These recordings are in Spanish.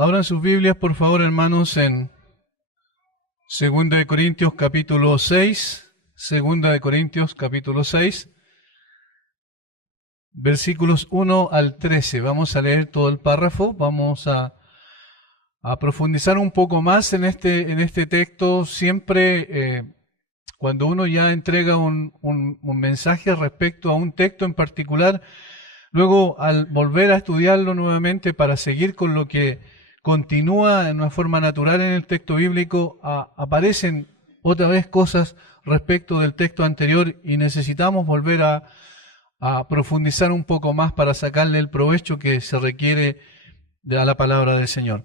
Abran sus Biblias, por favor, hermanos, en 2 Corintios capítulo 6, 2 Corintios capítulo 6, versículos 1 al 13. Vamos a leer todo el párrafo, vamos a profundizar un poco más en este texto. Siempre cuando uno ya entrega un mensaje respecto a un texto en particular, luego al volver a estudiarlo nuevamente para seguir con lo que continúa en una forma natural en el texto bíblico, aparecen otra vez cosas respecto del texto anterior y necesitamos volver a profundizar un poco más para sacarle el provecho que se requiere de la palabra del Señor.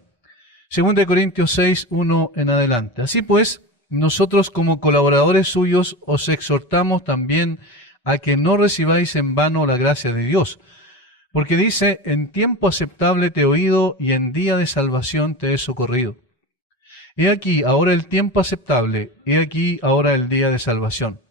2 Corintios 6, 1 en adelante. Así pues, nosotros como colaboradores suyos os exhortamos también a que no recibáis en vano la gracia de Dios. Porque dice, en tiempo aceptable te he oído y en día de salvación te he socorrido. He aquí ahora el tiempo aceptable, he aquí ahora el día de salvación.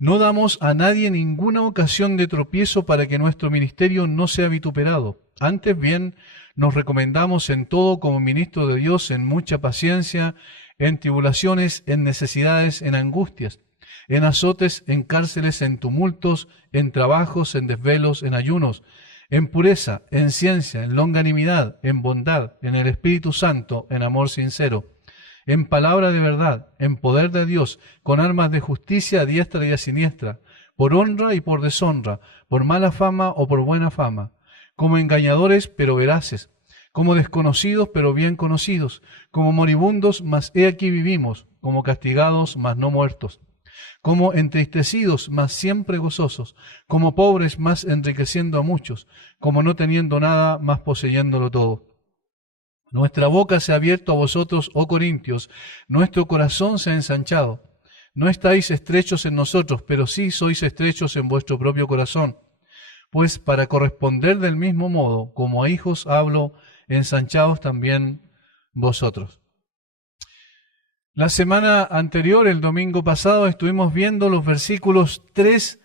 No damos a nadie ninguna ocasión de tropiezo para que nuestro ministerio no sea vituperado. Antes bien, nos recomendamos en todo como ministro de Dios, en mucha paciencia, en tribulaciones, en necesidades, en angustias, en azotes, en cárceles, en tumultos, en trabajos, en desvelos, en ayunos, en pureza, en ciencia, en longanimidad, en bondad, en el Espíritu Santo, en amor sincero, en palabra de verdad, en poder de Dios, con armas de justicia a diestra y a siniestra, por honra y por deshonra, por mala fama o por buena fama, como engañadores pero veraces, como desconocidos pero bien conocidos, como moribundos, mas he aquí vivimos, como castigados, mas no muertos, como entristecidos, mas siempre gozosos, como pobres, mas enriqueciendo a muchos, como no teniendo nada, mas poseyéndolo todo. Nuestra boca se ha abierto a vosotros, oh Corintios, nuestro corazón se ha ensanchado. No estáis estrechos en nosotros, pero sí sois estrechos en vuestro propio corazón. Pues para corresponder del mismo modo, como a hijos hablo, ensanchaos también vosotros. La semana anterior, el domingo pasado, estuvimos viendo los versículos 3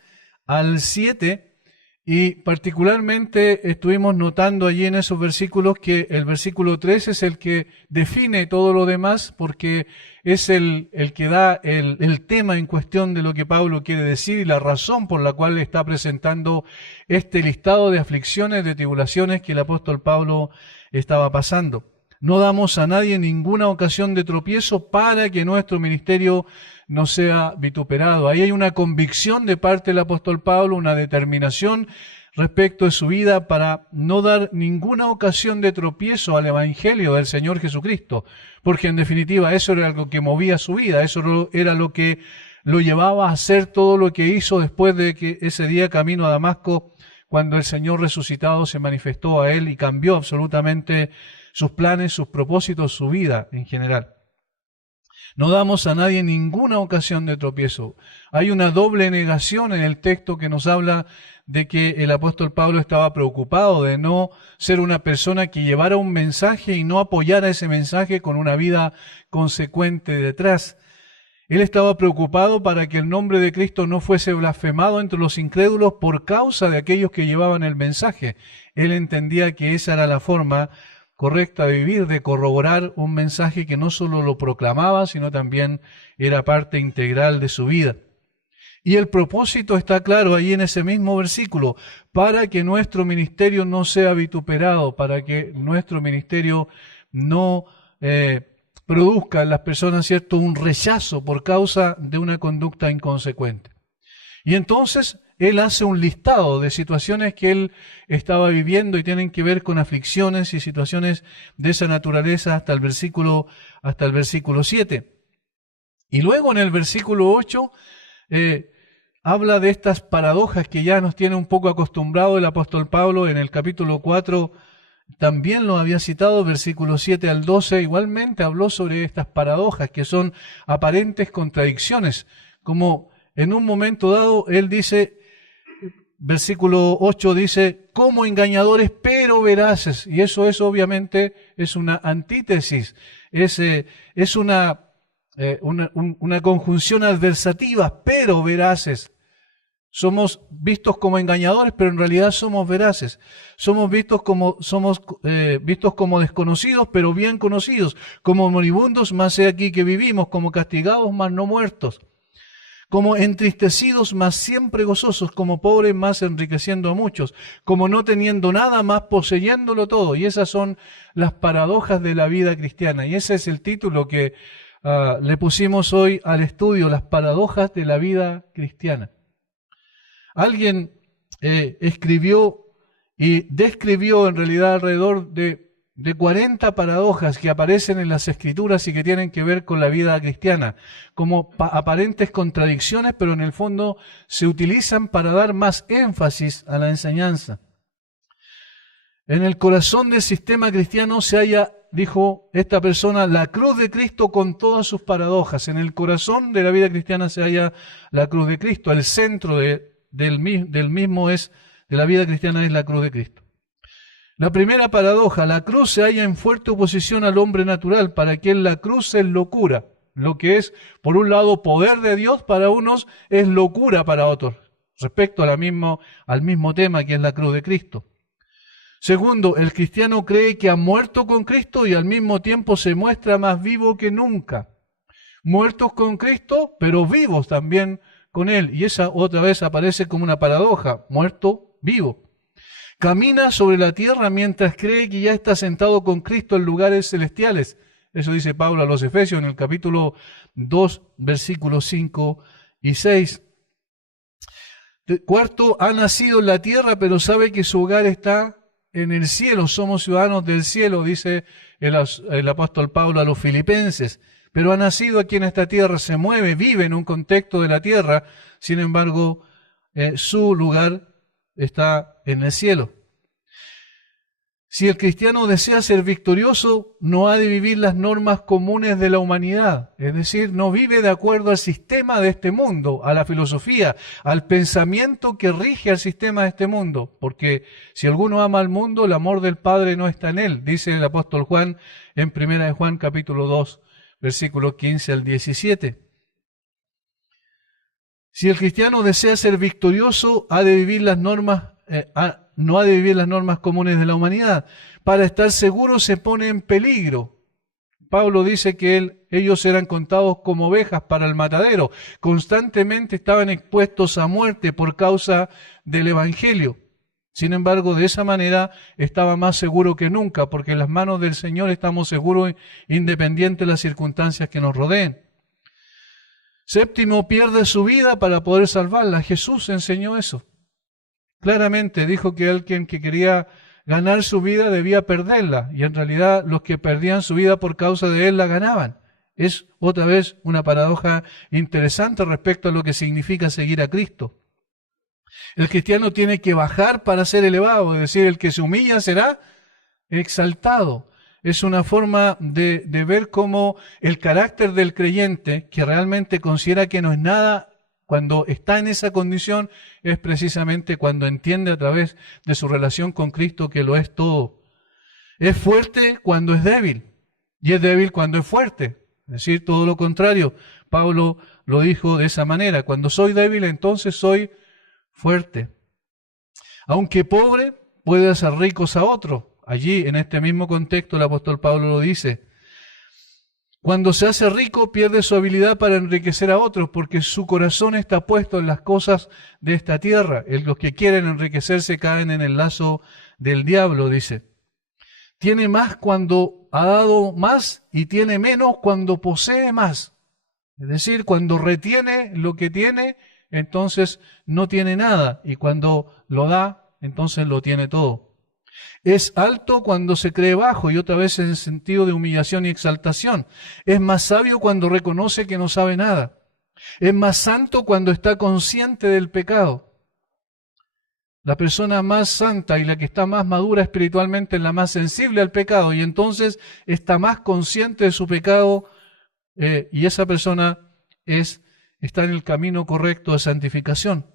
al 7 y particularmente estuvimos notando allí en esos versículos que el versículo 3 es el que define todo lo demás porque es el que da el tema en cuestión de lo que Pablo quiere decir y la razón por la cual está presentando este listado de aflicciones, de tribulaciones que el apóstol Pablo estaba pasando. No damos a nadie ninguna ocasión de tropiezo para que nuestro ministerio no sea vituperado. Ahí hay una convicción de parte del apóstol Pablo, una determinación respecto de su vida para no dar ninguna ocasión de tropiezo al evangelio del Señor Jesucristo, porque en definitiva eso era algo que movía su vida, eso era lo que lo llevaba a hacer todo lo que hizo después de que ese día camino a Damasco, cuando el Señor resucitado se manifestó a él y cambió absolutamente sus planes, sus propósitos, su vida en general. No damos a nadie ninguna ocasión de tropiezo. Hay una doble negación en el texto que nos habla de que el apóstol Pablo estaba preocupado de no ser una persona que llevara un mensaje y no apoyara ese mensaje con una vida consecuente detrás. Él estaba preocupado para que el nombre de Cristo no fuese blasfemado entre los incrédulos por causa de aquellos que llevaban el mensaje. Él entendía que esa era la forma correcta de vivir, de corroborar un mensaje que no solo lo proclamaba, sino también era parte integral de su vida. Y el propósito está claro ahí en ese mismo versículo, para que nuestro ministerio no sea vituperado, para que nuestro ministerio no produzca en las personas, ¿cierto?, un rechazo por causa de una conducta inconsecuente. Y entonces él hace un listado de situaciones que él estaba viviendo y tienen que ver con aflicciones y situaciones de esa naturaleza hasta el versículo 7. Y luego en el versículo 8 habla de estas paradojas que ya nos tiene un poco acostumbrado el apóstol Pablo. En el capítulo 4 también lo había citado, versículos 7 al 12, igualmente habló sobre estas paradojas que son aparentes contradicciones, como en un momento dado él dice, versículo 8 dice, como engañadores pero veraces, y eso es obviamente es una antítesis, es una conjunción adversativa, pero veraces. Somos vistos como engañadores, pero en realidad somos veraces. Somos vistos como desconocidos, pero bien conocidos. Como moribundos, más he aquí que vivimos. Como castigados, más no muertos. Como entristecidos, más siempre gozosos. Como pobres, más enriqueciendo a muchos. Como no teniendo nada, más poseyéndolo todo. Y esas son las paradojas de la vida cristiana. Y ese es el título que le pusimos hoy al estudio, las paradojas de la vida cristiana. Alguien escribió y describió en realidad alrededor de 40 paradojas que aparecen en las Escrituras y que tienen que ver con la vida cristiana, como aparentes contradicciones, pero en el fondo se utilizan para dar más énfasis a la enseñanza. En el corazón del sistema cristiano se halla, dijo esta persona, la cruz de Cristo con todas sus paradojas. En el corazón de la vida cristiana se halla la cruz de Cristo. El centro de la vida cristiana es la cruz de Cristo. La primera paradoja, la cruz se halla en fuerte oposición al hombre natural, para quien la cruz es locura. Lo que es, por un lado, poder de Dios para unos, es locura para otros, respecto al mismo tema que es la cruz de Cristo. Segundo, el cristiano cree que ha muerto con Cristo y al mismo tiempo se muestra más vivo que nunca. Muertos con Cristo, pero vivos también con Él. Y esa otra vez aparece como una paradoja, muerto, vivo. Camina sobre la tierra mientras cree que ya está sentado con Cristo en lugares celestiales. Eso dice Pablo a los Efesios en el capítulo 2, versículos 5 y 6. Cuarto, ha nacido en la tierra, pero sabe que su hogar está en el cielo. Somos ciudadanos del cielo, dice el apóstol Pablo a los filipenses. Pero ha nacido aquí en esta tierra, se mueve, vive en un contexto de la tierra. Sin embargo, su lugar está en el cielo. Si el cristiano desea ser victorioso, no ha de vivir las normas comunes de la humanidad. Es decir, no vive de acuerdo al sistema de este mundo, a la filosofía, al pensamiento que rige al sistema de este mundo. Porque si alguno ama al mundo, el amor del Padre no está en él, dice el apóstol Juan en 1 de Juan capítulo 2, versículos 15 al 17. Si el cristiano desea ser victorioso, no ha de vivir las normas comunes de la humanidad. Para estar seguro se pone en peligro. Pablo dice que ellos eran contados como ovejas para el matadero. Constantemente estaban expuestos a muerte por causa del Evangelio. Sin embargo, de esa manera estaba más seguro que nunca, porque en las manos del Señor estamos seguros independiente de las circunstancias que nos rodeen. Séptimo, pierde su vida para poder salvarla. Jesús enseñó eso. Claramente dijo que alguien que quería ganar su vida debía perderla, y en realidad los que perdían su vida por causa de él la ganaban. Es otra vez una paradoja interesante respecto a lo que significa seguir a Cristo. El cristiano tiene que bajar para ser elevado, es decir, el que se humilla será exaltado. Es una forma de ver cómo el carácter del creyente, que realmente considera que no es nada, cuando está en esa condición, es precisamente cuando entiende a través de su relación con Cristo que lo es todo. Es fuerte cuando es débil, y es débil cuando es fuerte. Es decir, todo lo contrario. Pablo lo dijo de esa manera: cuando soy débil, entonces soy fuerte. Aunque pobre, puede hacer ricos a otros. Allí, en este mismo contexto, el apóstol Pablo lo dice. Cuando se hace rico, pierde su habilidad para enriquecer a otros, porque su corazón está puesto en las cosas de esta tierra. Los que quieren enriquecerse caen en el lazo del diablo, dice. Tiene más cuando ha dado más y tiene menos cuando posee más. Es decir, cuando retiene lo que tiene, entonces no tiene nada, y cuando lo da, entonces lo tiene todo. Es alto cuando se cree bajo, y otra vez en sentido de humillación y exaltación. Es más sabio cuando reconoce que no sabe nada. Es más santo cuando está consciente del pecado. La persona más santa y la que está más madura espiritualmente es la más sensible al pecado, y entonces está más consciente de su pecado, y esa persona está en el camino correcto de santificación.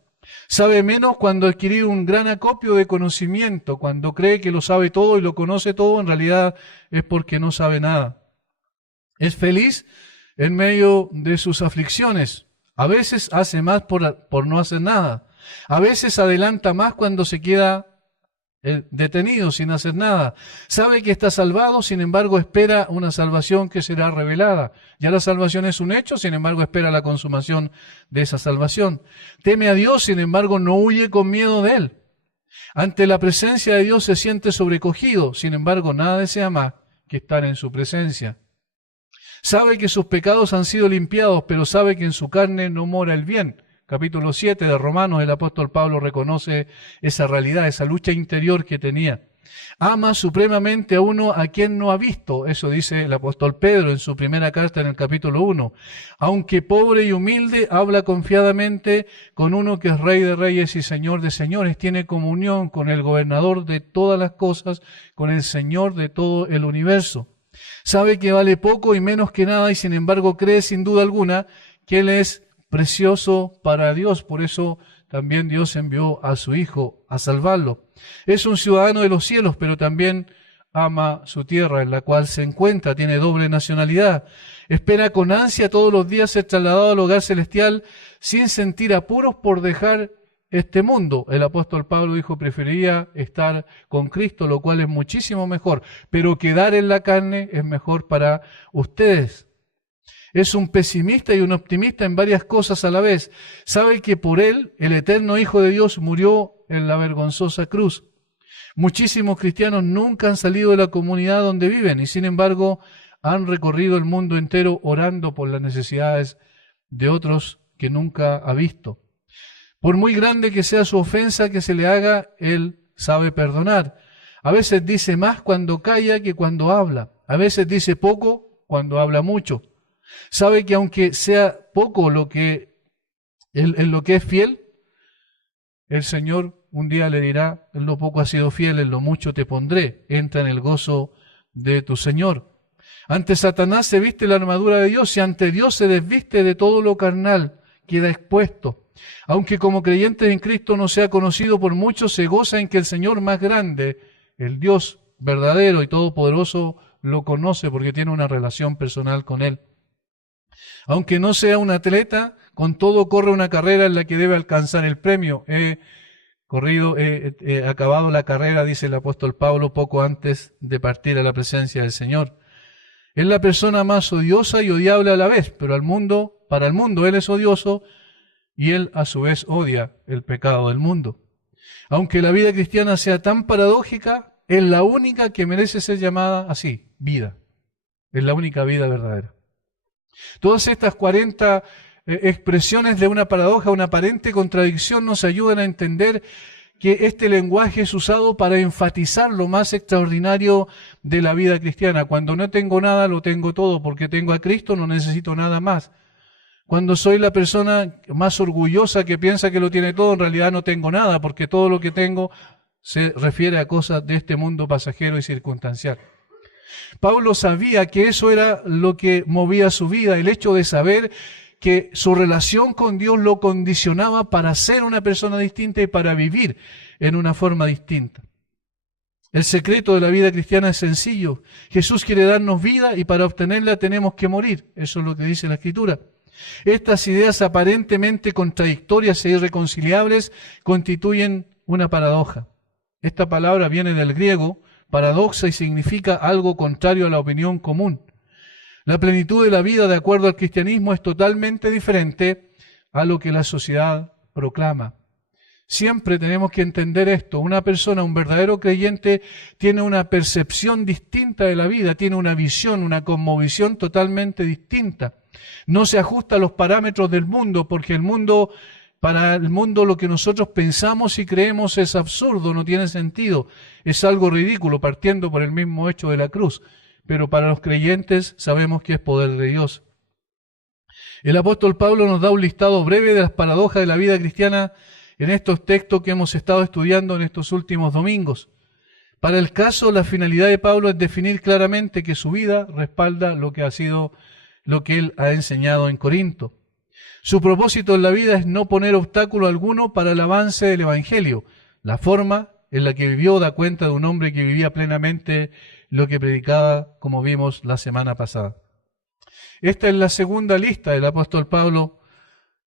Sabe menos cuando adquiere un gran acopio de conocimiento, cuando cree que lo sabe todo y lo conoce todo, en realidad es porque no sabe nada. Es feliz en medio de sus aflicciones. A veces hace más por no hacer nada. A veces adelanta más cuando se queda detenido sin hacer nada. Sabe que está salvado, sin embargo espera una salvación que será revelada. Ya la salvación es un hecho, sin embargo espera la consumación de esa salvación. Teme a Dios, sin embargo no huye con miedo de Él. Ante la presencia de Dios se siente sobrecogido, sin embargo nada desea más que estar en su presencia. Sabe que sus pecados han sido limpiados, pero sabe que en su carne no mora el bien. Capítulo 7 de Romanos, el apóstol Pablo reconoce esa realidad, esa lucha interior que tenía. Ama supremamente a uno a quien no ha visto, eso dice el apóstol Pedro en su primera carta en el capítulo 1. Aunque pobre y humilde, habla confiadamente con uno que es Rey de Reyes y Señor de Señores. Tiene comunión con el gobernador de todas las cosas, con el Señor de todo el universo. Sabe que vale poco y menos que nada y sin embargo cree sin duda alguna que Él es precioso para Dios. Por eso también Dios envió a su Hijo a salvarlo. Es un ciudadano de los cielos, pero también ama su tierra en la cual se encuentra. Tiene doble nacionalidad. Espera con ansia todos los días ser trasladado al hogar celestial sin sentir apuros por dejar este mundo. El apóstol Pablo dijo, preferiría estar con Cristo, lo cual es muchísimo mejor, pero quedar en la carne es mejor para ustedes. Es un pesimista y un optimista en varias cosas a la vez. Sabe que por Él, el eterno Hijo de Dios, murió en la vergonzosa cruz. Muchísimos cristianos nunca han salido de la comunidad donde viven y sin embargo han recorrido el mundo entero orando por las necesidades de otros que nunca ha visto. Por muy grande que sea su ofensa que se le haga, Él sabe perdonar. A veces dice más cuando calla que cuando habla. A veces dice poco cuando habla mucho. Sabe que aunque sea poco en lo que es fiel, el Señor un día le dirá, en lo poco has sido fiel, en lo mucho te pondré. Entra en el gozo de tu Señor. Ante Satanás se viste la armadura de Dios y ante Dios se desviste de todo lo carnal, queda expuesto. Aunque como creyente en Cristo no sea conocido por muchos, se goza en que el Señor más grande, el Dios verdadero y todopoderoso, lo conoce porque tiene una relación personal con Él. Aunque no sea un atleta, con todo corre una carrera en la que debe alcanzar el premio. He acabado la carrera, dice el apóstol Pablo, poco antes de partir a la presencia del Señor. Es la persona más odiosa y odiable a la vez, pero para el mundo Él es odioso y Él a su vez odia el pecado del mundo. Aunque la vida cristiana sea tan paradójica, es la única que merece ser llamada así, vida. Es la única vida verdadera. Todas estas 40 expresiones de una paradoja, una aparente contradicción, nos ayudan a entender que este lenguaje es usado para enfatizar lo más extraordinario de la vida cristiana. Cuando no tengo nada, lo tengo todo, porque tengo a Cristo, no necesito nada más. Cuando soy la persona más orgullosa que piensa que lo tiene todo, en realidad no tengo nada, porque todo lo que tengo se refiere a cosas de este mundo pasajero y circunstancial. Pablo sabía que eso era lo que movía su vida, el hecho de saber que su relación con Dios lo condicionaba para ser una persona distinta y para vivir en una forma distinta. El secreto de la vida cristiana es sencillo. Jesús quiere darnos vida y para obtenerla tenemos que morir. Eso es lo que dice la Escritura. Estas ideas aparentemente contradictorias e irreconciliables constituyen una paradoja. Esta palabra viene del griego paradoxa y significa algo contrario a la opinión común. La plenitud de la vida, de acuerdo al cristianismo, es totalmente diferente a lo que la sociedad proclama. Siempre tenemos que entender esto. Una persona, un verdadero creyente, tiene una percepción distinta de la vida, tiene una visión, una cosmovisión totalmente distinta. No se ajusta a los parámetros del mundo, porque para el mundo lo que nosotros pensamos y creemos es absurdo, no tiene sentido, es algo ridículo, partiendo por el mismo hecho de la cruz. Pero para los creyentes sabemos que es poder de Dios. El apóstol Pablo nos da un listado breve de las paradojas de la vida cristiana en estos textos que hemos estado estudiando en estos últimos domingos. Para el caso, la finalidad de Pablo es definir claramente que su vida respalda lo que él ha enseñado en Corinto. Su propósito en la vida es no poner obstáculo alguno para el avance del Evangelio. La forma en la que vivió da cuenta de un hombre que vivía plenamente lo que predicaba, como vimos la semana pasada. Esta es la segunda lista del apóstol Pablo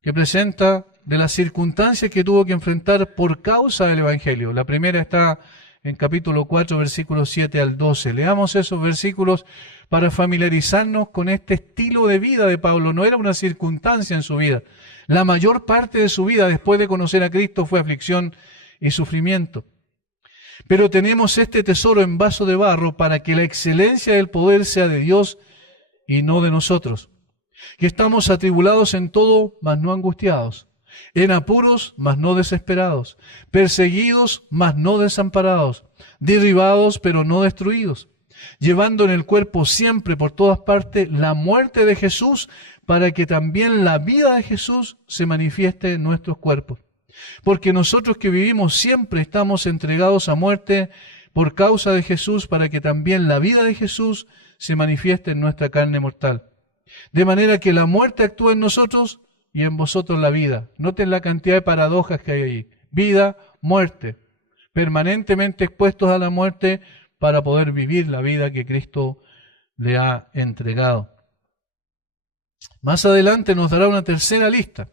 que presenta de las circunstancias que tuvo que enfrentar por causa del Evangelio. La primera está en capítulo 4, versículos 7 al 12. Leamos esos versículos para familiarizarnos con este estilo de vida de Pablo. No era una circunstancia en su vida. La mayor parte de su vida después de conocer a Cristo fue aflicción y sufrimiento. Pero tenemos este tesoro en vaso de barro para que la excelencia del poder sea de Dios y no de nosotros. Que estamos atribulados en todo, mas no angustiados, en apuros, mas no desesperados, perseguidos, mas no desamparados, derribados, pero no destruidos, llevando en el cuerpo siempre por todas partes la muerte de Jesús, para que también la vida de Jesús se manifieste en nuestros cuerpos. Porque nosotros que vivimos siempre estamos entregados a muerte por causa de Jesús, para que también la vida de Jesús se manifieste en nuestra carne mortal. De manera que la muerte actúa en nosotros y en vosotros la vida. Noten la cantidad de paradojas que hay ahí. Vida, muerte. Permanentemente expuestos a la muerte para poder vivir la vida que Cristo le ha entregado. Más adelante nos dará una tercera lista,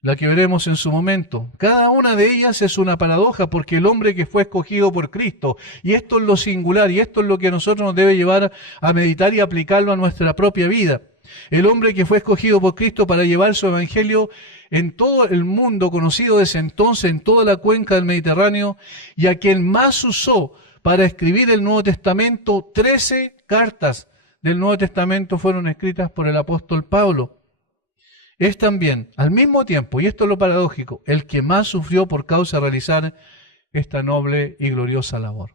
la que veremos en su momento. Cada una de ellas es una paradoja, porque el hombre que fue escogido por Cristo, y esto es lo singular, y esto es lo que a nosotros nos debe llevar a meditar y aplicarlo a nuestra propia vida. El hombre que fue escogido por Cristo para llevar su evangelio en todo el mundo conocido desde entonces, en toda la cuenca del Mediterráneo, y a quien más usó para escribir el Nuevo Testamento. 13 cartas del Nuevo Testamento fueron escritas por el apóstol Pablo. Es también, al mismo tiempo, y esto es lo paradójico, el que más sufrió por causa de realizar esta noble y gloriosa labor.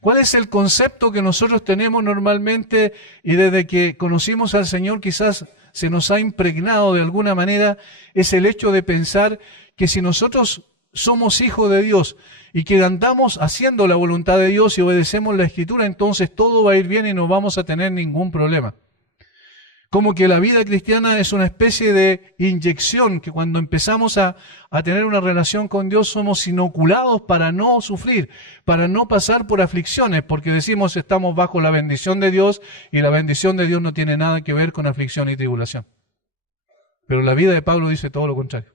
¿Cuál es el concepto que nosotros tenemos normalmente y desde que conocimos al Señor quizás se nos ha impregnado de alguna manera? Es el hecho de pensar que si nosotros somos hijos de Dios y que andamos haciendo la voluntad de Dios y obedecemos la Escritura, entonces todo va a ir bien y no vamos a tener ningún problema. Como que la vida cristiana es una especie de inyección, que cuando empezamos a tener una relación con Dios somos inoculados para no sufrir, para no pasar por aflicciones, porque decimos estamos bajo la bendición de Dios y la bendición de Dios no tiene nada que ver con aflicción y tribulación. Pero la vida de Pablo dice todo lo contrario.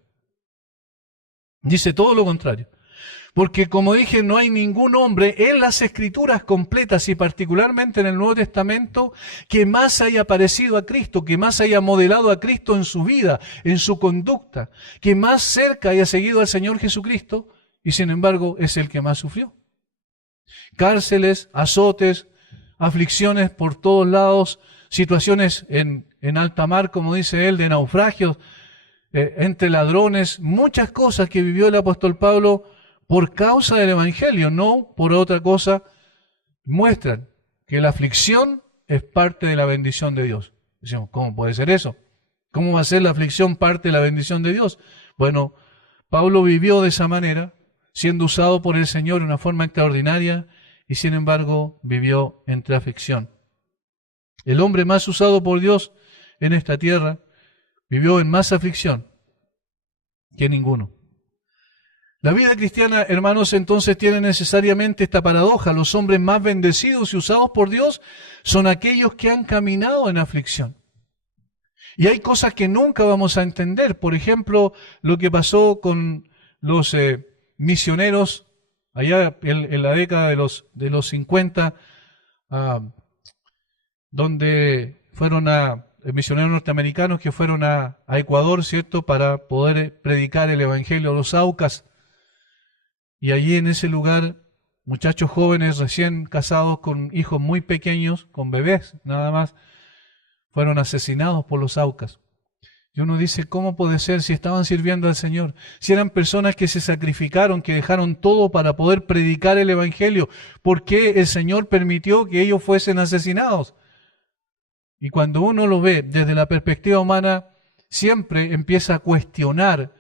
Dice todo lo contrario. Porque como dije, no hay ningún hombre en las Escrituras completas y particularmente en el Nuevo Testamento que más haya parecido a Cristo, que más haya modelado a Cristo en su vida, en su conducta, que más cerca haya seguido al Señor Jesucristo y sin embargo es el que más sufrió. Cárceles, azotes, aflicciones por todos lados, situaciones en alta mar, como dice él, de naufragios, entre ladrones, muchas cosas que vivió el apóstol Pablo por causa del Evangelio, no por otra cosa, muestran que la aflicción es parte de la bendición de Dios. Decimos, ¿cómo puede ser eso? ¿Cómo va a ser la aflicción parte de la bendición de Dios? Bueno, Pablo vivió de esa manera, siendo usado por el Señor de una forma extraordinaria, y sin embargo vivió entre aflicción. El hombre más usado por Dios en esta tierra vivió en más aflicción que ninguno. La vida cristiana, hermanos, entonces tiene necesariamente esta paradoja. Los hombres más bendecidos y usados por Dios son aquellos que han caminado en aflicción. Y hay cosas que nunca vamos a entender. Por ejemplo, lo que pasó con los misioneros allá en la década de los 50, donde fueron misioneros norteamericanos que fueron a Ecuador, ¿cierto?, para poder predicar el Evangelio a los Aucas. Y allí en ese lugar, muchachos jóvenes recién casados con hijos muy pequeños, con bebés nada más, fueron asesinados por los Aucas. Y uno dice, ¿cómo puede ser si estaban sirviendo al Señor? Si eran personas que se sacrificaron, que dejaron todo para poder predicar el Evangelio, ¿por qué el Señor permitió que ellos fuesen asesinados? Y cuando uno lo ve desde la perspectiva humana, siempre empieza a cuestionar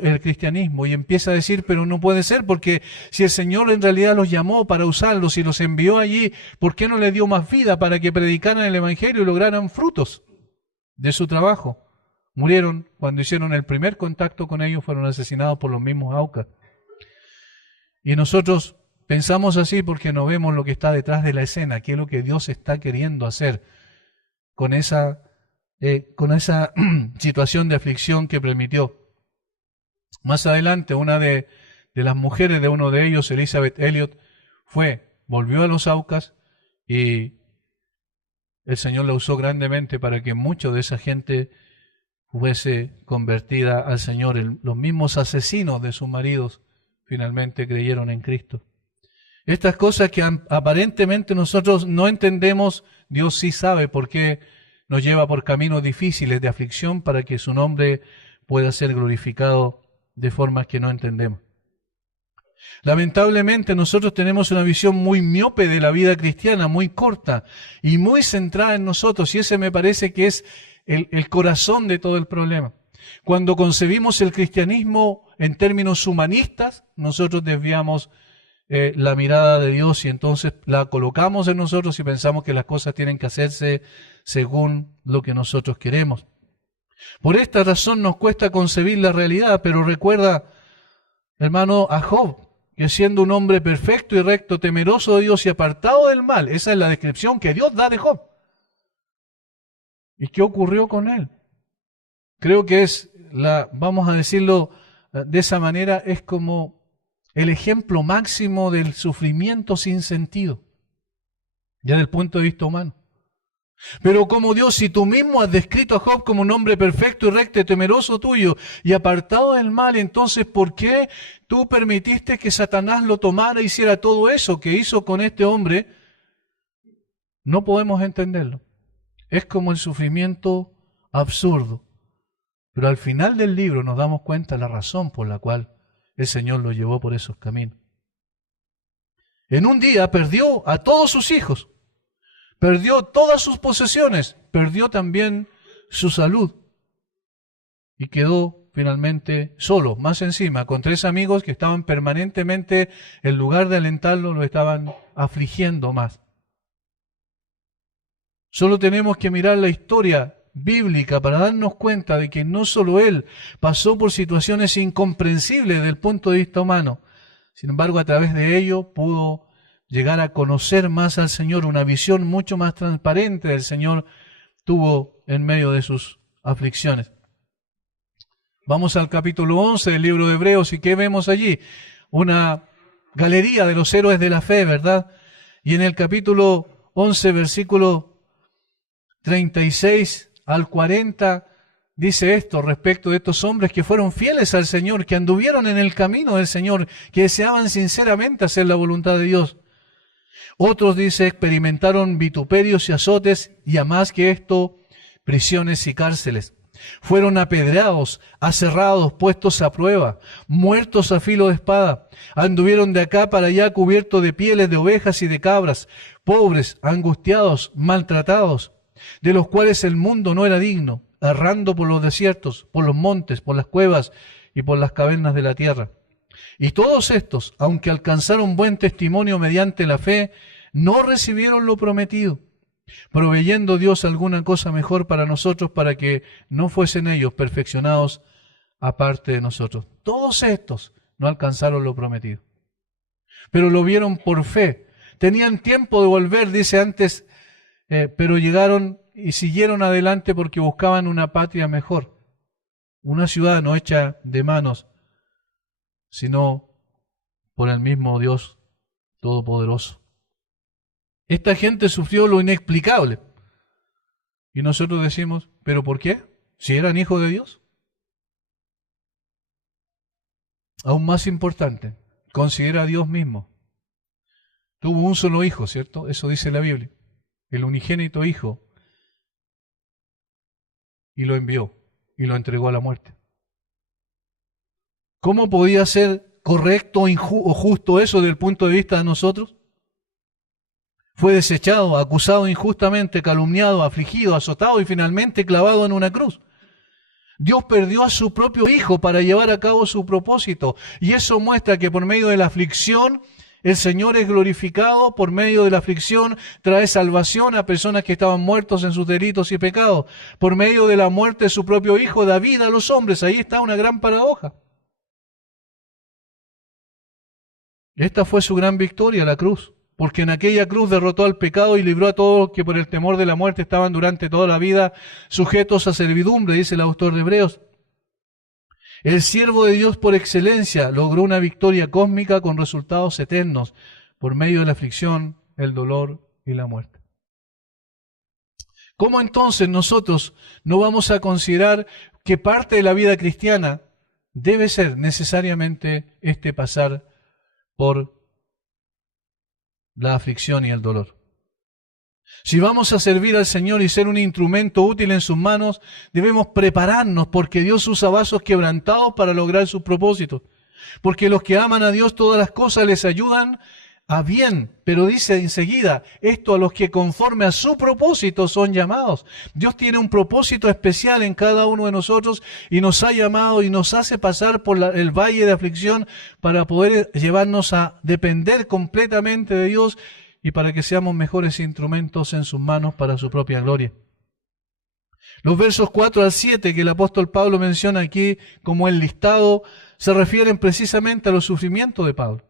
el cristianismo y empieza a decir, pero no puede ser, porque si el Señor en realidad los llamó para usarlos y los envió allí, ¿por qué no les dio más vida para que predicaran el Evangelio y lograran frutos de su trabajo? Murieron cuando hicieron el primer contacto con ellos, fueron asesinados por los mismos Aucas. Y nosotros pensamos así porque no vemos lo que está detrás de la escena, qué es lo que Dios está queriendo hacer con esa con esa situación de aflicción que permitió. Más adelante, una de las mujeres de uno de ellos, Elizabeth Elliot, volvió a los Aucas y el Señor la usó grandemente para que mucha de esa gente fuese convertida al Señor. Los mismos asesinos de sus maridos finalmente creyeron en Cristo. Estas cosas que aparentemente nosotros no entendemos, Dios sí sabe por qué nos lleva por caminos difíciles de aflicción para que su nombre pueda ser glorificado de formas que no entendemos. Lamentablemente nosotros tenemos una visión muy miope de la vida cristiana, muy corta y muy centrada en nosotros, y ese me parece que es el corazón de todo el problema. Cuando concebimos el cristianismo en términos humanistas, nosotros desviamos la mirada de Dios y entonces la colocamos en nosotros y pensamos que las cosas tienen que hacerse según lo que nosotros queremos. Por esta razón nos cuesta concebir la realidad, pero recuerda, hermano, a Job, que siendo un hombre perfecto y recto, temeroso de Dios y apartado del mal, esa es la descripción que Dios da de Job. ¿Y qué ocurrió con él? Creo que vamos a decirlo de esa manera, es como el ejemplo máximo del sufrimiento sin sentido, ya desde el punto de vista humano. Pero como Dios, si tú mismo has descrito a Job como un hombre perfecto y recto, temeroso tuyo y apartado del mal, entonces ¿por qué tú permitiste que Satanás lo tomara e hiciera todo eso que hizo con este hombre? No podemos entenderlo. Es como el sufrimiento absurdo. Pero al final del libro nos damos cuenta de la razón por la cual el Señor lo llevó por esos caminos. En un día perdió a todos sus hijos. Perdió todas sus posesiones, perdió también su salud y quedó finalmente solo, más encima, con 3 amigos que estaban permanentemente, en lugar de alentarlo, lo estaban afligiendo más. Solo tenemos que mirar la historia bíblica para darnos cuenta de que no solo él pasó por situaciones incomprensibles desde el punto de vista humano, sin embargo, a través de ello pudo llegar a conocer más al Señor, una visión mucho más transparente del Señor tuvo en medio de sus aflicciones. Vamos al capítulo 11 del libro de Hebreos y ¿qué vemos allí? Una galería de los héroes de la fe, ¿verdad? Y en el capítulo 11, versículo 36 al 40, dice esto respecto de estos hombres que fueron fieles al Señor, que anduvieron en el camino del Señor, que deseaban sinceramente hacer la voluntad de Dios. Otros, dice, experimentaron vituperios y azotes, y a más que esto, prisiones y cárceles. Fueron apedreados, aserrados, puestos a prueba, muertos a filo de espada. Anduvieron de acá para allá cubiertos de pieles de ovejas y de cabras, pobres, angustiados, maltratados, de los cuales el mundo no era digno, errando por los desiertos, por los montes, por las cuevas y por las cavernas de la tierra. Y todos estos, aunque alcanzaron buen testimonio mediante la fe, no recibieron lo prometido, proveyendo Dios alguna cosa mejor para nosotros, para que no fuesen ellos perfeccionados aparte de nosotros. Todos estos no alcanzaron lo prometido, pero lo vieron por fe. Tenían tiempo de volver, dice antes, pero llegaron y siguieron adelante porque buscaban una patria mejor, una ciudad no hecha de manos, sino por el mismo Dios Todopoderoso. Esta gente sufrió lo inexplicable. Y nosotros decimos, ¿pero por qué? Si eran hijos de Dios. Aún más importante, considera a Dios mismo. Tuvo un solo hijo, ¿cierto? Eso dice la Biblia. El unigénito hijo. Y lo envió. Y lo entregó a la muerte. ¿Cómo podía ser correcto o justo eso desde el punto de vista de nosotros? Fue desechado, acusado injustamente, calumniado, afligido, azotado y finalmente clavado en una cruz. Dios perdió a su propio Hijo para llevar a cabo su propósito. Y eso muestra que por medio de la aflicción, el Señor es glorificado. Por medio de la aflicción trae salvación a personas que estaban muertos en sus delitos y pecados. Por medio de la muerte de su propio Hijo da vida a los hombres. Ahí está una gran paradoja. Esta fue su gran victoria, la cruz. porque en aquella cruz derrotó al pecado y libró a todos los que por el temor de la muerte estaban durante toda la vida sujetos a servidumbre, dice el autor de Hebreos. El siervo de Dios por excelencia logró una victoria cósmica con resultados eternos por medio de la aflicción, el dolor y la muerte. ¿Cómo entonces nosotros no vamos a considerar que parte de la vida cristiana debe ser necesariamente este pasar por la aflicción y el dolor? Si vamos a servir al Señor y ser un instrumento útil en sus manos, debemos prepararnos, porque Dios usa vasos quebrantados para lograr sus propósitos. Porque los que aman a Dios, todas las cosas les ayudan a bien. Pero dice enseguida, esto a los que conforme a su propósito son llamados. Dios tiene un propósito especial en cada uno de nosotros y nos ha llamado y nos hace pasar por el valle de aflicción para poder llevarnos a depender completamente de Dios y para que seamos mejores instrumentos en sus manos para su propia gloria. Los versos 4 al 7 que el apóstol Pablo menciona aquí como el listado se refieren precisamente a los sufrimientos de Pablo.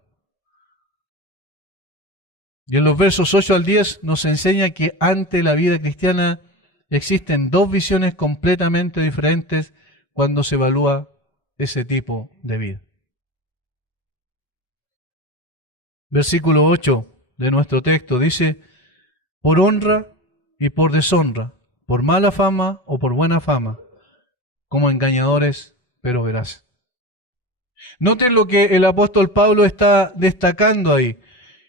Y en los versos 8 al 10 nos enseña que ante la vida cristiana existen dos visiones completamente diferentes cuando se evalúa ese tipo de vida. Versículo 8 de nuestro texto dice, por honra y por deshonra, por mala fama o por buena fama, como engañadores pero veraces. Noten lo que el apóstol Pablo está destacando ahí.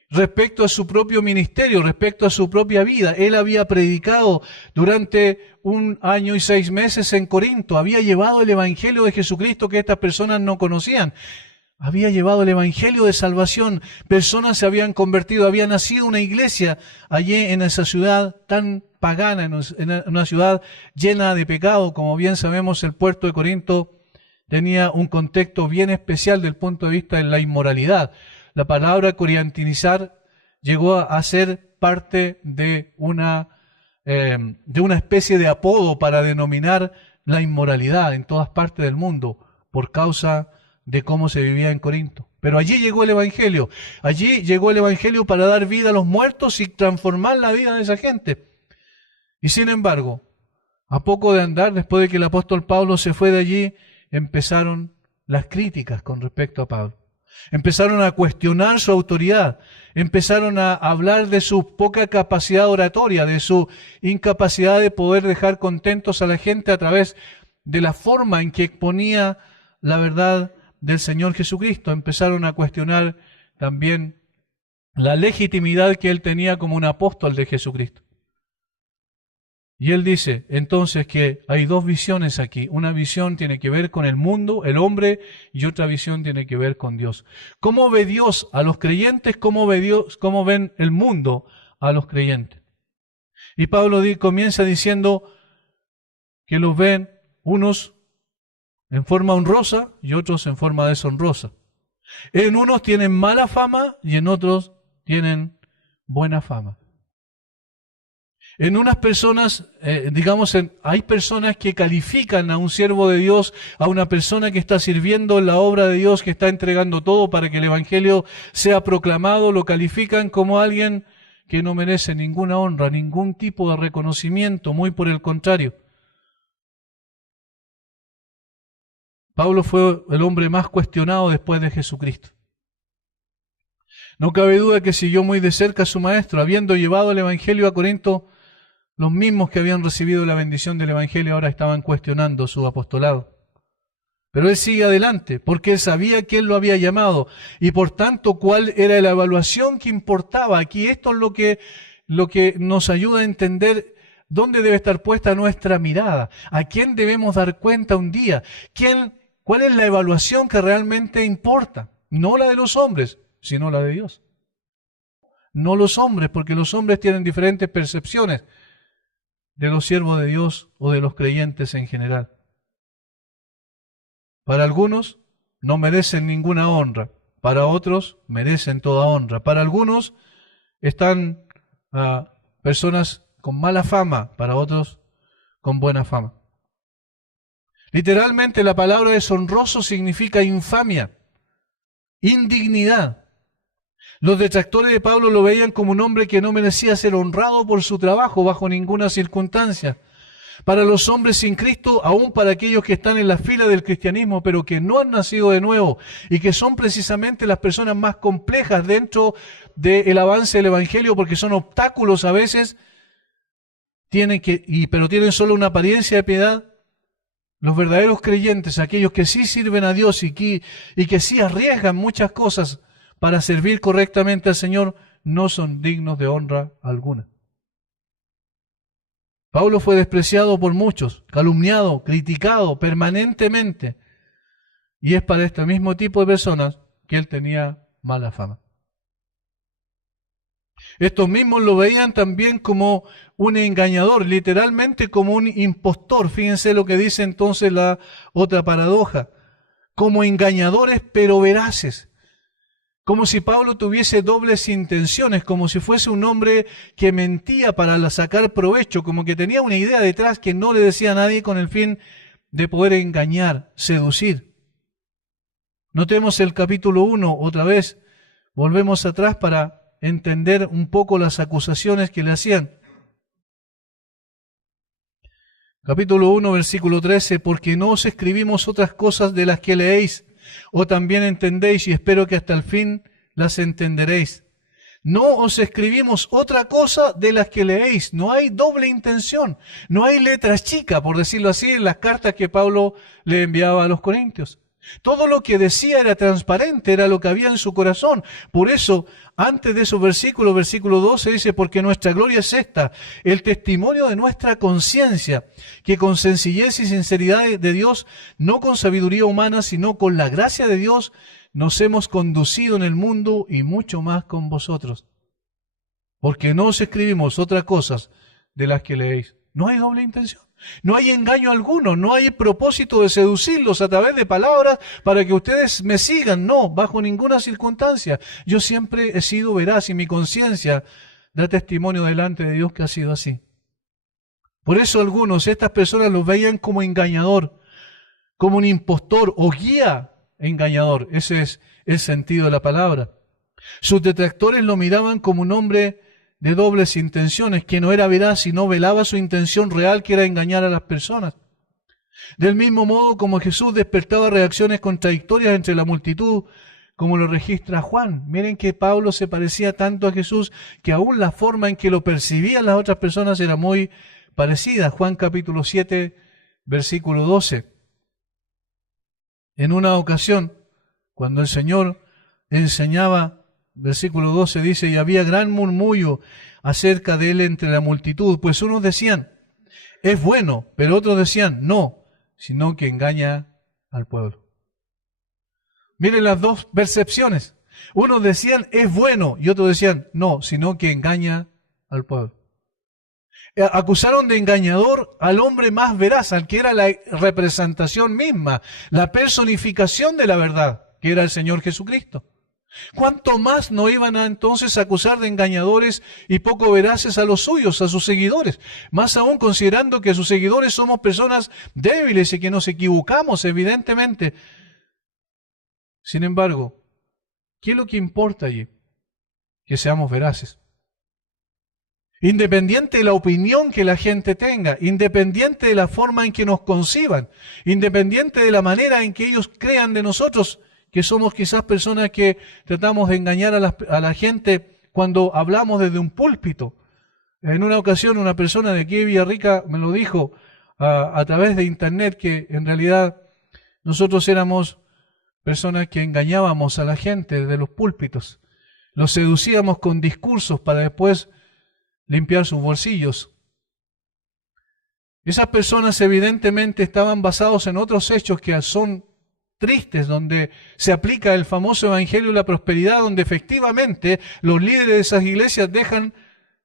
Respecto a su propio ministerio, respecto a su propia vida. Él había predicado durante 1 año y 6 meses en Corinto, había llevado el evangelio de Jesucristo que estas personas no conocían. Había llevado el evangelio de salvación, personas se habían convertido, había nacido una iglesia allí en esa ciudad tan pagana, en una ciudad llena de pecado. Como bien sabemos, el puerto de Corinto tenía un contexto bien especial desde el punto de vista de la inmoralidad. La palabra coriantinizar llegó a ser parte de una especie de apodo para denominar la inmoralidad en todas partes del mundo por causa de cómo se vivía en Corinto. Pero allí llegó el evangelio. Allí llegó el evangelio para dar vida a los muertos y transformar la vida de esa gente. Y sin embargo, a poco de andar, después de que el apóstol Pablo se fue de allí, empezaron las críticas con respecto a Pablo. Empezaron a cuestionar su autoridad, empezaron a hablar de su poca capacidad oratoria, de su incapacidad de poder dejar contentos a la gente a través de la forma en que exponía la verdad del Señor Jesucristo. Empezaron a cuestionar también la legitimidad que él tenía como un apóstol de Jesucristo. Y él dice entonces que hay dos visiones aquí. Una visión tiene que ver con el mundo, el hombre, y otra visión tiene que ver con Dios. ¿Cómo ve Dios a los creyentes? ¿Cómo ve Dios, cómo ven el mundo a los creyentes? Y Pablo comienza diciendo que los ven unos en forma honrosa y otros en forma deshonrosa. En unos tienen mala fama y en otros tienen buena fama. En unas personas, hay personas que califican a un siervo de Dios, a una persona que está sirviendo en la obra de Dios, que está entregando todo para que el evangelio sea proclamado, lo califican como alguien que no merece ninguna honra, ningún tipo de reconocimiento, muy por el contrario. Pablo fue el hombre más cuestionado después de Jesucristo. No cabe duda que siguió muy de cerca a su maestro, habiendo llevado el evangelio a Corinto. Los mismos que habían recibido la bendición del evangelio ahora estaban cuestionando su apostolado. Pero él sigue adelante, porque él sabía que él lo había llamado, y por tanto, ¿cuál era la evaluación que importaba? Aquí esto es lo que nos ayuda a entender dónde debe estar puesta nuestra mirada, a quién debemos dar cuenta un día, cuál es la evaluación que realmente importa, no la de los hombres, sino la de Dios. No los hombres, porque los hombres tienen diferentes percepciones de los siervos de Dios o de los creyentes en general. Para algunos no merecen ninguna honra, para otros merecen toda honra. Para algunos están personas con mala fama, para otros con buena fama. Literalmente la palabra deshonroso significa infamia, indignidad. Los detractores de Pablo lo veían como un hombre que no merecía ser honrado por su trabajo bajo ninguna circunstancia. Para los hombres sin Cristo, aún para aquellos que están en la fila del cristianismo, pero que no han nacido de nuevo y que son precisamente las personas más complejas dentro del avance del Evangelio, porque son obstáculos a veces, pero tienen solo una apariencia de piedad. Los verdaderos creyentes, aquellos que sí sirven a Dios y que sí arriesgan muchas cosas para servir correctamente al Señor, no son dignos de honra alguna. Pablo fue despreciado por muchos, calumniado, criticado permanentemente. Y es para este mismo tipo de personas que él tenía mala fama. Estos mismos lo veían también como un engañador, literalmente como un impostor. Fíjense lo que dice entonces la otra paradoja. Como engañadores pero veraces. Como si Pablo tuviese dobles intenciones, como si fuese un hombre que mentía para sacar provecho, como que tenía una idea detrás que no le decía a nadie con el fin de poder engañar, seducir. Notemos el capítulo 1 otra vez. Volvemos atrás para entender un poco las acusaciones que le hacían. Capítulo 1, versículo 13, porque no os escribimos otras cosas de las que leéis, o también entendéis, y espero que hasta el fin las entenderéis. No os escribimos otra cosa de las que leéis. No hay doble intención, no hay letras chicas, por decirlo así, en las cartas que Pablo le enviaba a los corintios. Todo lo que decía era transparente, era lo que había en su corazón. Por eso, antes de esos versículos, versículo 12 dice, porque nuestra gloria es esta, el testimonio de nuestra conciencia, que con sencillez y sinceridad de Dios, no con sabiduría humana, sino con la gracia de Dios, nos hemos conducido en el mundo y mucho más con vosotros. Porque no os escribimos otras cosas de las que leéis. No hay doble intención. No hay engaño alguno, no hay propósito de seducirlos a través de palabras para que ustedes me sigan, no, bajo ninguna circunstancia. Yo siempre he sido veraz y mi conciencia da testimonio delante de Dios que ha sido así. Por eso estas personas los veían como engañador, como un impostor o guía engañador. Ese es el sentido de la palabra. Sus detractores lo miraban como un hombre de dobles intenciones, que no era veraz y no velaba su intención real, que era engañar a las personas. Del mismo modo como Jesús despertaba reacciones contradictorias entre la multitud, como lo registra Juan. Miren que Pablo se parecía tanto a Jesús que aún la forma en que lo percibían las otras personas era muy parecida. Juan capítulo 7, versículo 12. En una ocasión, cuando el Señor enseñaba, versículo 12 dice, y había gran murmullo acerca de él entre la multitud, pues unos decían, es bueno, pero otros decían, no, sino que engaña al pueblo. Miren las dos percepciones. Unos decían, es bueno, y otros decían, no, sino que engaña al pueblo. Acusaron de engañador al hombre más veraz, al que era la representación misma, la personificación de la verdad, que era el Señor Jesucristo. ¿Cuánto más no iban a entonces acusar de engañadores y poco veraces a los suyos, a sus seguidores? Más aún considerando que sus seguidores somos personas débiles y que nos equivocamos, evidentemente. Sin embargo, ¿qué es lo que importa allí? Que seamos veraces. Independiente de la opinión que la gente tenga, independiente de la forma en que nos conciban, independiente de la manera en que ellos crean de nosotros, que somos quizás personas que tratamos de engañar a la gente cuando hablamos desde un púlpito. En una ocasión una persona de aquí de Villarrica me lo dijo a través de internet, que en realidad nosotros éramos personas que engañábamos a la gente desde los púlpitos. Los seducíamos con discursos para después limpiar sus bolsillos. Esas personas evidentemente estaban basados en otros hechos que son tristes, donde se aplica el famoso evangelio de la prosperidad, donde efectivamente los líderes de esas iglesias dejan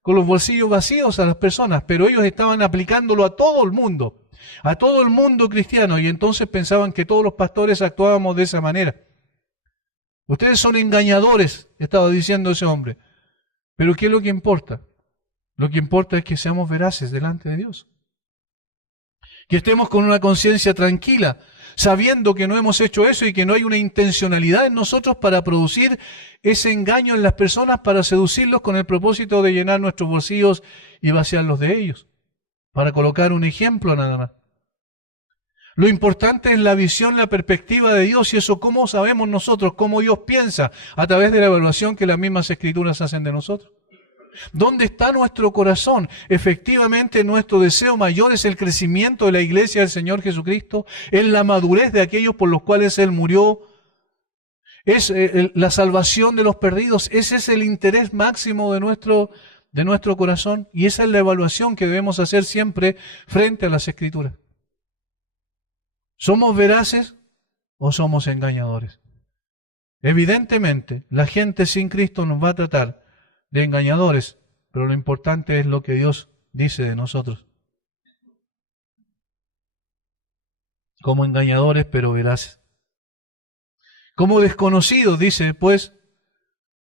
con los bolsillos vacíos a las personas, pero ellos estaban aplicándolo a todo el mundo cristiano, y entonces pensaban que todos los pastores actuábamos de esa manera. Ustedes son engañadores, estaba diciendo ese hombre. Pero ¿qué es lo que importa? Lo que importa es que seamos veraces delante de Dios. Que estemos con una conciencia tranquila, sabiendo que no hemos hecho eso y que no hay una intencionalidad en nosotros para producir ese engaño en las personas, para seducirlos con el propósito de llenar nuestros bolsillos y vaciarlos de ellos. Para colocar un ejemplo nada más. Lo importante es la visión, la perspectiva de Dios, y eso cómo sabemos nosotros, cómo Dios piensa, a través de la evaluación que las mismas Escrituras hacen de nosotros. ¿Dónde está nuestro corazón? Efectivamente, nuestro deseo mayor es el crecimiento de la iglesia del Señor Jesucristo, es la madurez de aquellos por los cuales Él murió, es la salvación de los perdidos. Ese es el interés máximo de nuestro corazón, y esa es la evaluación que debemos hacer siempre frente a las Escrituras. ¿Somos veraces o somos engañadores? Evidentemente, la gente sin Cristo nos va a tratar de engañadores, pero lo importante es lo que Dios dice de nosotros. Como engañadores, pero veraces. Como desconocidos, dice, pues,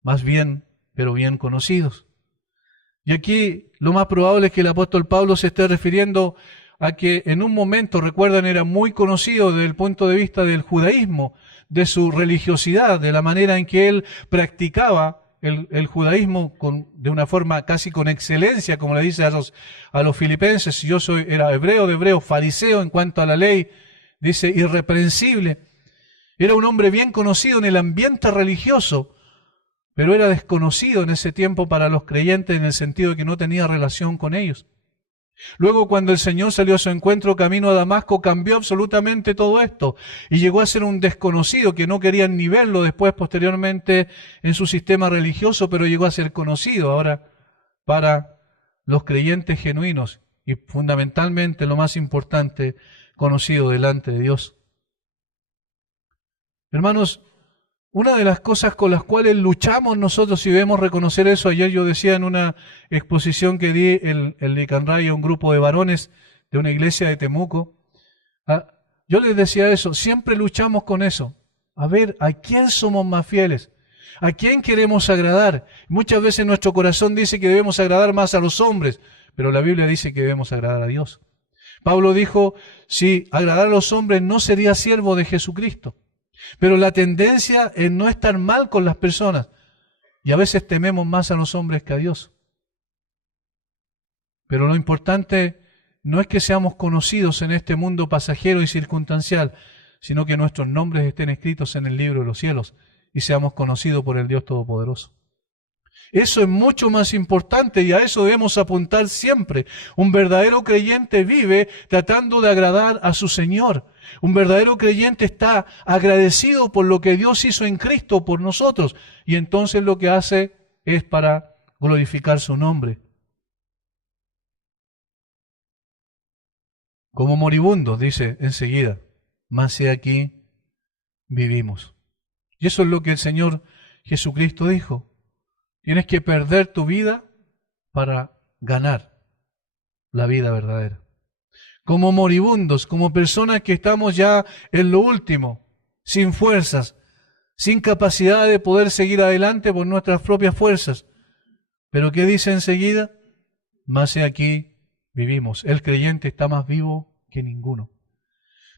más bien, pero bien conocidos. Y aquí lo más probable es que el apóstol Pablo se esté refiriendo a que en un momento, recuerdan, era muy conocido desde el punto de vista del judaísmo, de su religiosidad, de la manera en que él practicaba el judaísmo de una forma casi con excelencia, como le dice a los filipenses. Yo era hebreo de hebreos, fariseo en cuanto a la ley, dice, irreprensible. Era un hombre bien conocido en el ambiente religioso, pero era desconocido en ese tiempo para los creyentes en el sentido de que no tenía relación con ellos. Luego, cuando el Señor salió a su encuentro camino a Damasco, cambió absolutamente todo esto y llegó a ser un desconocido que no querían ni verlo después, posteriormente, en su sistema religioso, pero llegó a ser conocido ahora para los creyentes genuinos y fundamentalmente, lo más importante, conocido delante de Dios. Hermanos, una de las cosas con las cuales luchamos nosotros, si debemos reconocer eso, ayer yo decía en una exposición que di el Licanray a un grupo de varones de una iglesia de Temuco, yo les decía eso, siempre luchamos con eso. A ver, ¿a quién somos más fieles? ¿A quién queremos agradar? Muchas veces nuestro corazón dice que debemos agradar más a los hombres, pero la Biblia dice que debemos agradar a Dios. Pablo dijo, si agradar a los hombres no sería siervo de Jesucristo. Pero la tendencia es no estar mal con las personas. Y a veces tememos más a los hombres que a Dios. Pero lo importante no es que seamos conocidos en este mundo pasajero y circunstancial, sino que nuestros nombres estén escritos en el libro de los cielos y seamos conocidos por el Dios Todopoderoso. Eso es mucho más importante y a eso debemos apuntar siempre. Un verdadero creyente vive tratando de agradar a su Señor. Un verdadero creyente está agradecido por lo que Dios hizo en Cristo por nosotros y entonces lo que hace es para glorificar su nombre. Como moribundos, dice enseguida, mas he aquí vivimos. Y eso es lo que el Señor Jesucristo dijo. Tienes que perder tu vida para ganar la vida verdadera. Como moribundos, como personas que estamos ya en lo último, sin fuerzas, sin capacidad de poder seguir adelante por nuestras propias fuerzas. Pero ¿qué dice enseguida? Mas he aquí vivimos. El creyente está más vivo que ninguno.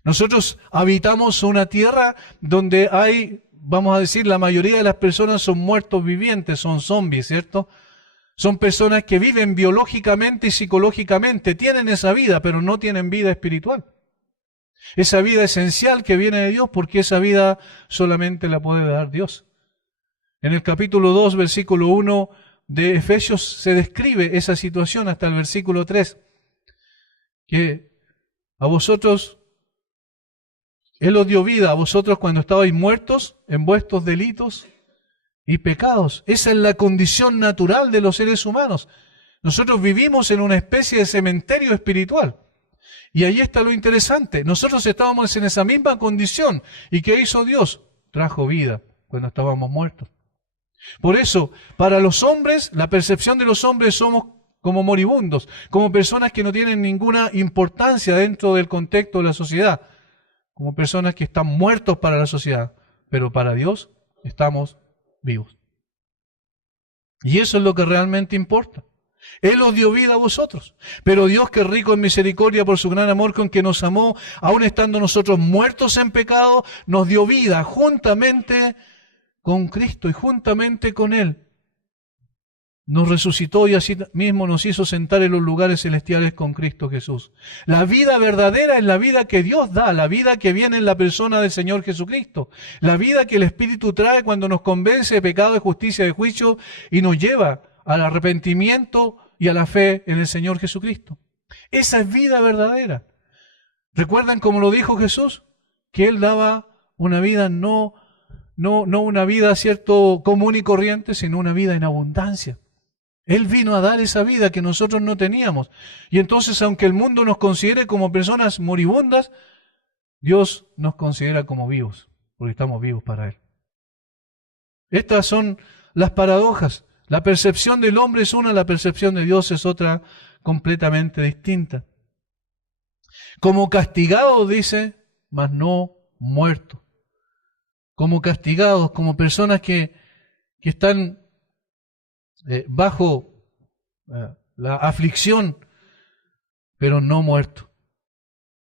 Nosotros habitamos una tierra donde hay, vamos a decir, la mayoría de las personas son muertos vivientes, son zombies, ¿cierto? Son personas que viven biológicamente y psicológicamente, tienen esa vida, pero no tienen vida espiritual. Esa vida esencial que viene de Dios, porque esa vida solamente la puede dar Dios. En el capítulo 2, versículo 1 de Efesios se describe esa situación hasta el versículo 3, que a vosotros, Él os dio vida, a vosotros cuando estabais muertos en vuestros delitos y pecados. Esa es la condición natural de los seres humanos. Nosotros vivimos en una especie de cementerio espiritual. Y ahí está lo interesante. Nosotros estábamos en esa misma condición. ¿Y qué hizo Dios? Trajo vida cuando estábamos muertos. Por eso, para los hombres, la percepción de los hombres somos como moribundos, como personas que no tienen ninguna importancia dentro del contexto de la sociedad, como personas que están muertos para la sociedad. Pero para Dios estamos vivos. Y eso es lo que realmente importa. Él os dio vida a vosotros. Pero Dios, que es rico en misericordia por su gran amor con que nos amó, aun estando nosotros muertos en pecado, nos dio vida juntamente con Cristo y juntamente con Él. Nos resucitó y así mismo nos hizo sentar en los lugares celestiales con Cristo Jesús. La vida verdadera es la vida que Dios da, la vida que viene en la persona del Señor Jesucristo. La vida que el Espíritu trae cuando nos convence de pecado, de justicia, de juicio y nos lleva al arrepentimiento y a la fe en el Señor Jesucristo. Esa es vida verdadera. ¿Recuerdan cómo lo dijo Jesús? Que Él daba una vida no una vida, cierto, común y corriente, sino una vida en abundancia. Él vino a dar esa vida que nosotros no teníamos. Y entonces, aunque el mundo nos considere como personas moribundas, Dios nos considera como vivos, porque estamos vivos para Él. Estas son las paradojas. La percepción del hombre es una, la percepción de Dios es otra completamente distinta. Como castigados, dice, mas no muertos. Como castigados, como personas que están bajo la aflicción, pero no muertos.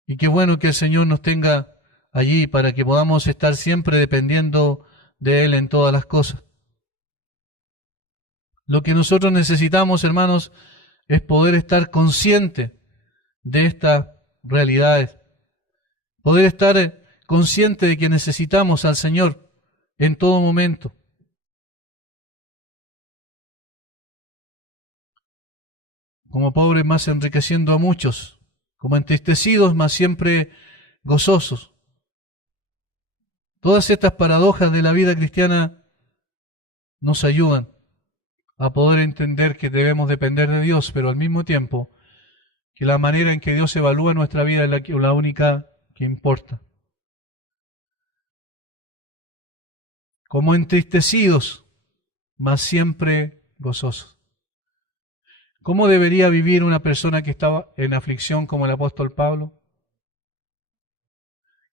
Y qué bueno que el Señor nos tenga allí para que podamos estar siempre dependiendo de Él en todas las cosas. Lo que nosotros necesitamos, hermanos, es poder estar consciente de estas realidades, poder estar consciente de que necesitamos al Señor en todo momento. Como pobres más enriqueciendo a muchos, como entristecidos más siempre gozosos. Todas estas paradojas de la vida cristiana nos ayudan a poder entender que debemos depender de Dios, pero al mismo tiempo que la manera en que Dios evalúa nuestra vida es la única que importa. Como entristecidos, mas siempre gozosos. ¿Cómo debería vivir una persona que estaba en aflicción como el apóstol Pablo?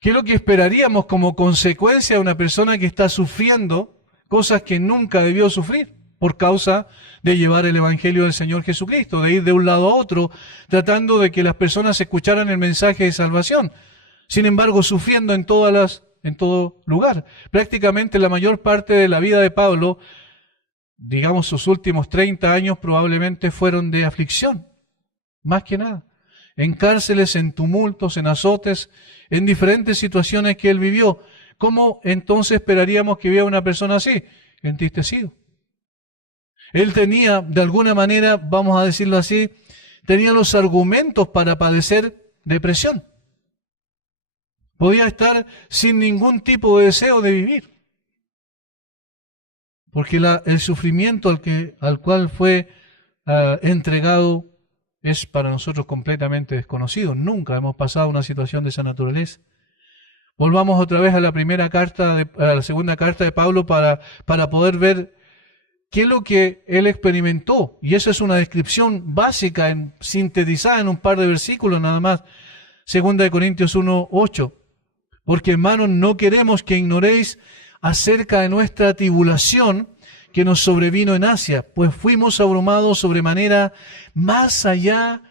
¿Qué es lo que esperaríamos como consecuencia de una persona que está sufriendo cosas que nunca debió sufrir por causa de llevar el Evangelio del Señor Jesucristo, de ir de un lado a otro, tratando de que las personas escucharan el mensaje de salvación? Sin embargo, sufriendo en todo lugar. Prácticamente la mayor parte de la vida de Pablo, digamos sus últimos 30 años, probablemente fueron de aflicción, más que nada. En cárceles, en tumultos, en azotes, en diferentes situaciones que él vivió. ¿Cómo entonces esperaríamos que viviera una persona así? Entristecido. Él tenía, de alguna manera, vamos a decirlo así, tenía los argumentos para padecer depresión. Podía estar sin ningún tipo de deseo de vivir. Porque el sufrimiento al cual fue entregado es para nosotros completamente desconocido. Nunca hemos pasado una situación de esa naturaleza. Volvamos otra vez a la segunda carta de Pablo para poder ver qué es lo que él experimentó. Y esa es una descripción básica, sintetizada en un par de versículos nada más. 2 Corintios 1:8. Porque, hermanos, no queremos que ignoréis acerca de nuestra tribulación que nos sobrevino en Asia, pues fuimos abrumados sobremanera más allá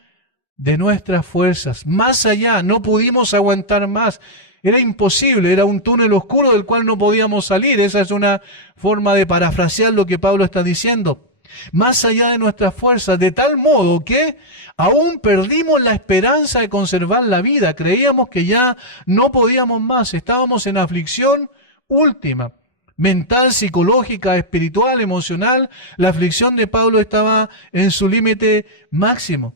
de nuestras fuerzas, más allá, no pudimos aguantar más. Era imposible, era un túnel oscuro del cual no podíamos salir. Esa es una forma de parafrasear lo que Pablo está diciendo. Más allá de nuestras fuerzas, de tal modo que aún perdimos la esperanza de conservar la vida. Creíamos que ya no podíamos más, estábamos en aflicción última, mental, psicológica, espiritual, emocional. La aflicción de Pablo estaba en su límite máximo.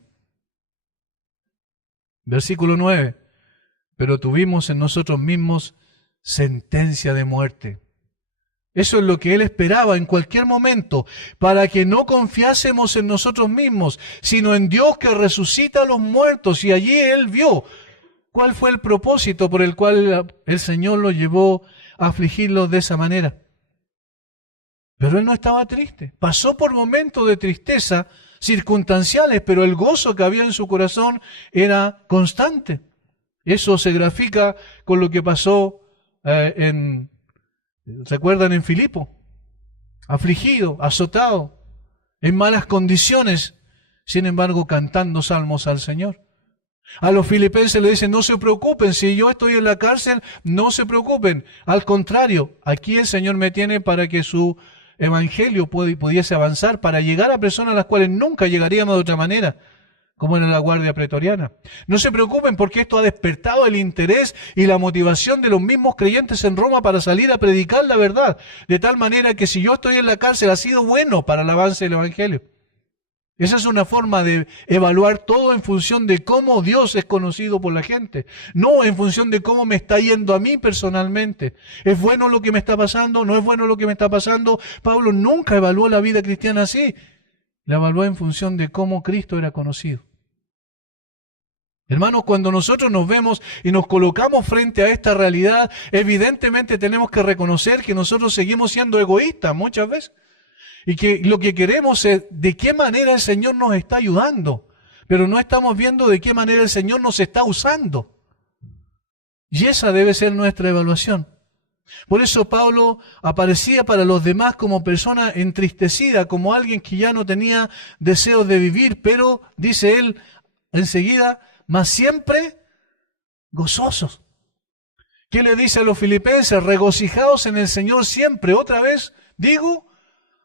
Versículo 9. Pero tuvimos en nosotros mismos sentencia de muerte. Eso es lo que él esperaba en cualquier momento, para que no confiásemos en nosotros mismos, sino en Dios que resucita a los muertos. Y allí él vio cuál fue el propósito por el cual el Señor lo llevó a afligirlos de esa manera. Pero él no estaba triste. Pasó por momentos de tristeza circunstanciales, pero el gozo que había en su corazón era constante. Eso se grafica con lo que pasó ¿recuerdan en Filipo? Afligido, azotado, en malas condiciones, sin embargo cantando salmos al Señor. A los filipenses le dicen, no se preocupen, si yo estoy en la cárcel, no se preocupen. Al contrario, aquí el Señor me tiene para que su evangelio pudiese avanzar, para llegar a personas a las cuales nunca llegaríamos de otra manera, como en la Guardia Pretoriana. No se preocupen porque esto ha despertado el interés y la motivación de los mismos creyentes en Roma para salir a predicar la verdad, de tal manera que si yo estoy en la cárcel ha sido bueno para el avance del evangelio. Esa es una forma de evaluar todo en función de cómo Dios es conocido por la gente, no en función de cómo me está yendo a mí personalmente. ¿Es bueno lo que me está pasando? ¿No es bueno lo que me está pasando? Pablo nunca evaluó la vida cristiana así. La evaluó en función de cómo Cristo era conocido. Hermanos, cuando nosotros nos vemos y nos colocamos frente a esta realidad, evidentemente tenemos que reconocer que nosotros seguimos siendo egoístas muchas veces. Y que lo que queremos es de qué manera el Señor nos está ayudando, pero no estamos viendo de qué manera el Señor nos está usando. Y esa debe ser nuestra evaluación. Por eso Pablo aparecía para los demás como persona entristecida, como alguien que ya no tenía deseos de vivir, pero, dice él enseguida, mas siempre gozosos. ¿Qué le dice a los filipenses? Regocijaos en el Señor siempre. Otra vez digo,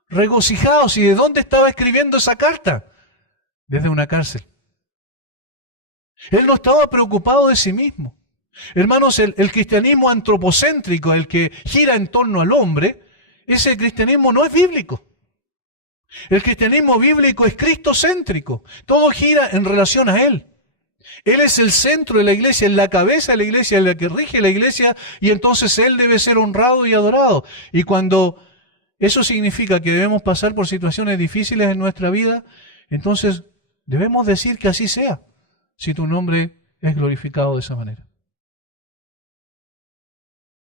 regocijaos. ¿Y de dónde estaba escribiendo esa carta? Desde una cárcel. Él no estaba preocupado de sí mismo. Hermanos, el cristianismo antropocéntrico, el que gira en torno al hombre, ese cristianismo no es bíblico. El cristianismo bíblico es cristocéntrico. Todo gira en relación a Él. Él es el centro de la iglesia, es la cabeza de la iglesia, es la que rige la iglesia, y entonces Él debe ser honrado y adorado. Y cuando eso significa que debemos pasar por situaciones difíciles en nuestra vida, entonces debemos decir que así sea, si tu nombre es glorificado de esa manera.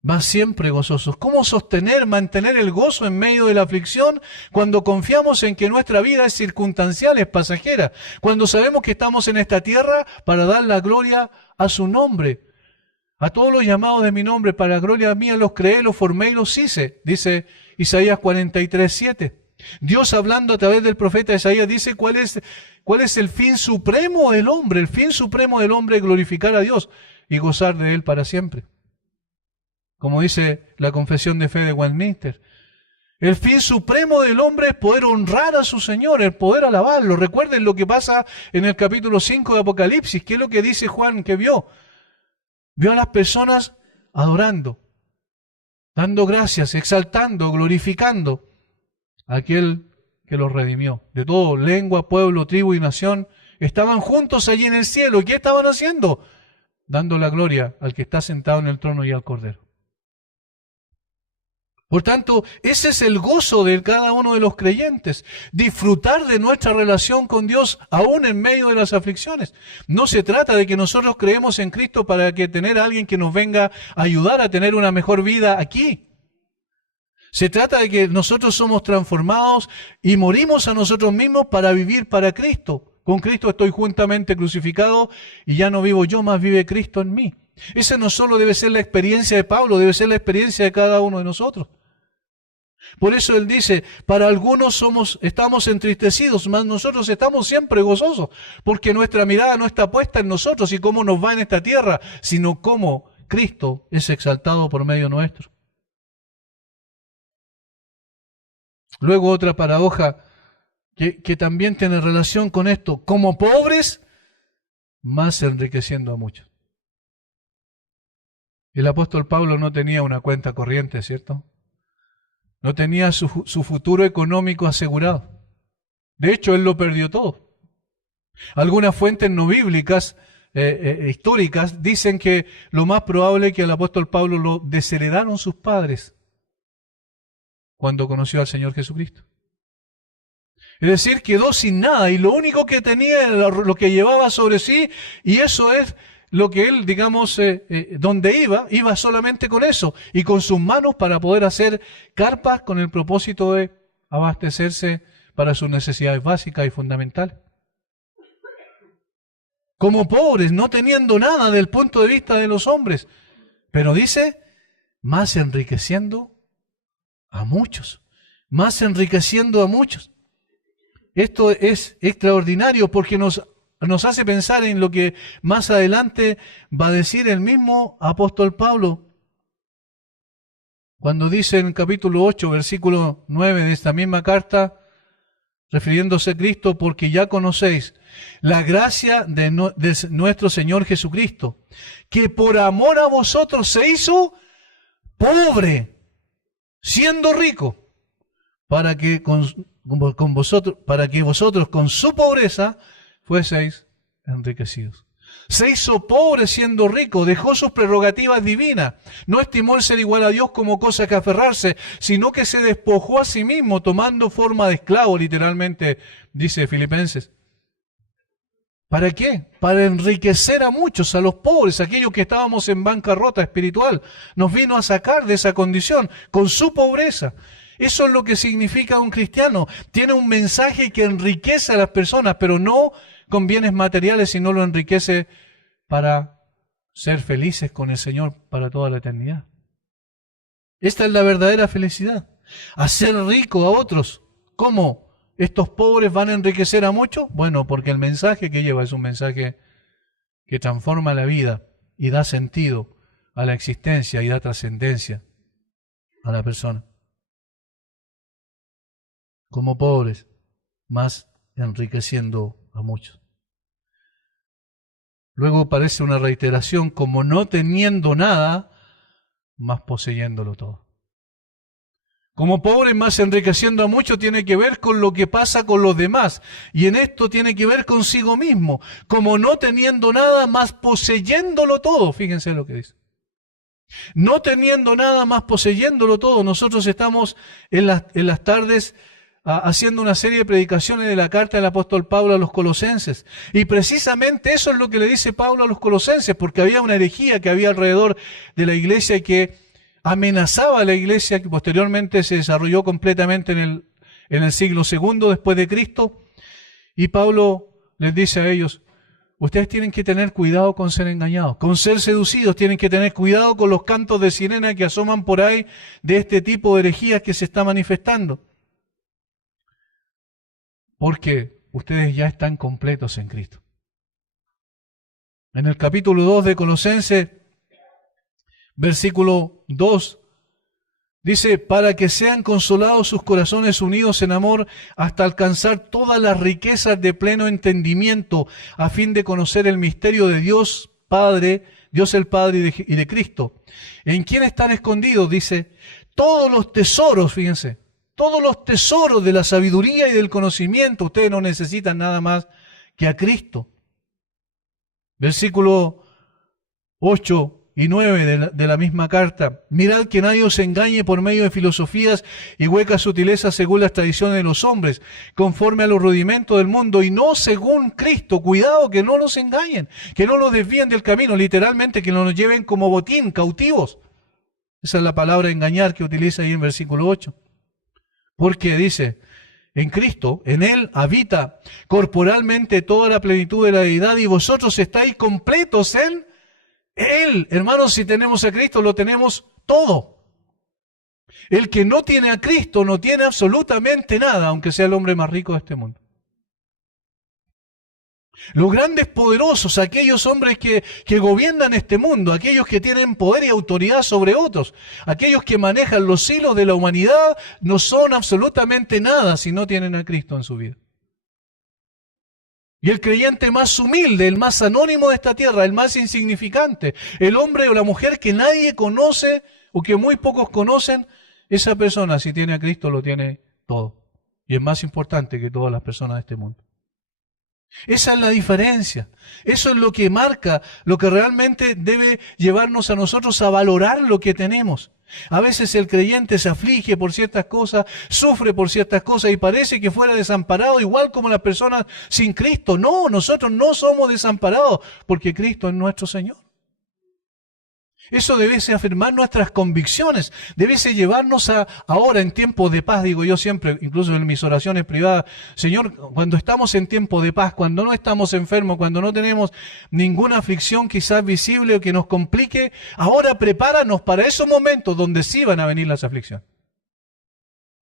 Mas siempre gozosos. ¿Cómo mantener el gozo en medio de la aflicción cuando confiamos en que nuestra vida es circunstancial, es pasajera? Cuando sabemos que estamos en esta tierra para dar la gloria a su nombre. A todos los llamados de mi nombre, para la gloria mía, los creé, los formé y los hice, dice Isaías 43:7. Dios, hablando a través del profeta Isaías, dice cuál es el fin supremo del hombre. El fin supremo del hombre es glorificar a Dios y gozar de Él para siempre. Como dice la Confesión de Fe de Westminster, el fin supremo del hombre es poder honrar a su Señor, el poder alabarlo. Recuerden lo que pasa en el capítulo 5 de Apocalipsis. ¿Qué es lo que dice Juan que vio? Vio a las personas adorando, dando gracias, exaltando, glorificando a aquel que los redimió. De todo, lengua, pueblo, tribu y nación, estaban juntos allí en el cielo. ¿Y qué estaban haciendo? Dando la gloria al que está sentado en el trono y al Cordero. Por tanto, ese es el gozo de cada uno de los creyentes, disfrutar de nuestra relación con Dios aún en medio de las aflicciones. No se trata de que nosotros creemos en Cristo para que tener a alguien que nos venga a ayudar a tener una mejor vida aquí. Se trata de que nosotros somos transformados y morimos a nosotros mismos para vivir para Cristo. Con Cristo estoy juntamente crucificado y ya no vivo yo, más vive Cristo en mí. Esa no solo debe ser la experiencia de Pablo, debe ser la experiencia de cada uno de nosotros. Por eso él dice, para algunos estamos entristecidos, mas nosotros estamos siempre gozosos, porque nuestra mirada no está puesta en nosotros y cómo nos va en esta tierra, sino cómo Cristo es exaltado por medio nuestro. Luego otra paradoja que también tiene relación con esto, como pobres, más enriqueciendo a muchos. El apóstol Pablo no tenía una cuenta corriente, ¿cierto? No tenía su futuro económico asegurado. De hecho, él lo perdió todo. Algunas fuentes no bíblicas, históricas, dicen que lo más probable es que al apóstol Pablo lo desheredaron sus padres cuando conoció al Señor Jesucristo. Es decir, quedó sin nada y lo único que tenía era lo que llevaba sobre sí, y eso es lo que él, digamos, donde iba solamente con eso y con sus manos para poder hacer carpas con el propósito de abastecerse para sus necesidades básicas y fundamentales. Como pobres, no teniendo nada del punto de vista de los hombres, pero dice, más enriqueciendo a muchos, más enriqueciendo a muchos. Esto es extraordinario porque nos hace pensar en lo que más adelante va a decir el mismo apóstol Pablo. Cuando dice en el capítulo 8, versículo 9 de esta misma carta, refiriéndose a Cristo, porque ya conocéis la gracia de nuestro Señor Jesucristo, que por amor a vosotros se hizo pobre, siendo rico, para que vosotros con su pobreza fueseis enriquecidos. Se hizo pobre siendo rico, dejó sus prerrogativas divinas, no estimó el ser igual a Dios como cosa que aferrarse, sino que se despojó a sí mismo, tomando forma de esclavo, literalmente, dice Filipenses. ¿Para qué? Para enriquecer a muchos, a los pobres, aquellos que estábamos en bancarrota espiritual. Nos vino a sacar de esa condición con su pobreza. Eso es lo que significa un cristiano. Tiene un mensaje que enriquece a las personas, pero no con bienes materiales, sino lo enriquece para ser felices con el Señor para toda la eternidad. Esta es la verdadera felicidad. Hacer rico a otros. ¿Cómo? ¿Estos pobres van a enriquecer a muchos? Bueno, porque el mensaje que lleva es un mensaje que transforma la vida y da sentido a la existencia y da trascendencia a la persona. Como pobres, más enriqueciendo a muchos. Luego aparece una reiteración, como no teniendo nada, más poseyéndolo todo. Como pobres, más enriqueciendo a muchos, tiene que ver con lo que pasa con los demás. Y en esto tiene que ver consigo mismo. Como no teniendo nada, más poseyéndolo todo. Fíjense lo que dice. No teniendo nada, más poseyéndolo todo. Nosotros estamos en las tardes haciendo una serie de predicaciones de la carta del apóstol Pablo a los colosenses. Y precisamente eso es lo que le dice Pablo a los colosenses, porque había una herejía que había alrededor de la iglesia y que amenazaba a la iglesia, que posteriormente se desarrolló completamente en el siglo II después de Cristo. Y Pablo les dice a ellos, ustedes tienen que tener cuidado con ser engañados, con ser seducidos, tienen que tener cuidado con los cantos de sirena que asoman por ahí de este tipo de herejías que se está manifestando. Porque ustedes ya están completos en Cristo. En el capítulo 2 de Colosenses, versículo 2, dice, para que sean consolados sus corazones unidos en amor hasta alcanzar todas las riquezas de pleno entendimiento, a fin de conocer el misterio de Dios Padre, Dios el Padre y de Cristo. ¿En quién están escondidos? Dice, todos los tesoros, fíjense, todos los tesoros de la sabiduría y del conocimiento. Ustedes no necesitan nada más que a Cristo. Versículo 8 y 9 de la misma carta. Mirad que nadie os engañe por medio de filosofías y huecas sutilezas según las tradiciones de los hombres, conforme a los rudimentos del mundo y no según Cristo. Cuidado que no los engañen, que no los desvíen del camino, literalmente que no nos lleven como botín, cautivos. Esa es la palabra engañar que utiliza ahí en versículo 8. Porque dice, en Cristo, en Él habita corporalmente toda la plenitud de la deidad y vosotros estáis completos en Él. Hermanos, si tenemos a Cristo, lo tenemos todo. El que no tiene a Cristo no tiene absolutamente nada, aunque sea el hombre más rico de este mundo. Los grandes poderosos, aquellos hombres que gobiernan este mundo, aquellos que tienen poder y autoridad sobre otros, aquellos que manejan los hilos de la humanidad, no son absolutamente nada si no tienen a Cristo en su vida. Y el creyente más humilde, el más anónimo de esta tierra, el más insignificante, el hombre o la mujer que nadie conoce o que muy pocos conocen, esa persona, si tiene a Cristo, lo tiene todo. Y es más importante que todas las personas de este mundo. Esa es la diferencia. Eso es lo que marca, lo que realmente debe llevarnos a nosotros a valorar lo que tenemos. A veces el creyente se aflige por ciertas cosas, sufre por ciertas cosas y parece que fuera desamparado, igual como las personas sin Cristo. No, nosotros no somos desamparados porque Cristo es nuestro Señor. Eso debiese afirmar nuestras convicciones, debiese llevarnos ahora en tiempos de paz, digo yo siempre, incluso en mis oraciones privadas, Señor, cuando estamos en tiempo de paz, cuando no estamos enfermos, cuando no tenemos ninguna aflicción quizás visible o que nos complique, ahora prepáranos para esos momentos donde sí van a venir las aflicciones.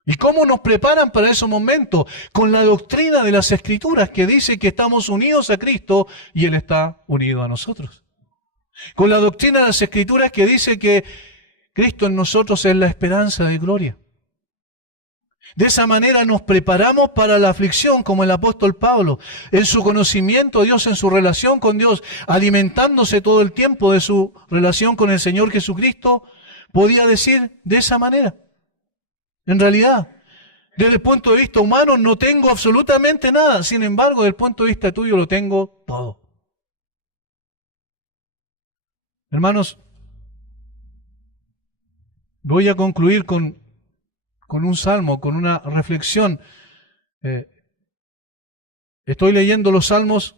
¿Y cómo nos preparan para esos momentos? Con la doctrina de las Escrituras que dice que estamos unidos a Cristo y Él está unido a nosotros. Con la doctrina de las Escrituras que dice que Cristo en nosotros es la esperanza de gloria. De esa manera nos preparamos para la aflicción, como el apóstol Pablo, en su conocimiento de Dios, en su relación con Dios, alimentándose todo el tiempo de su relación con el Señor Jesucristo, podía decir de esa manera. En realidad, desde el punto de vista humano no tengo absolutamente nada, sin embargo, desde el punto de vista tuyo lo tengo todo. Hermanos, voy a concluir con un salmo, con una reflexión. Estoy leyendo los salmos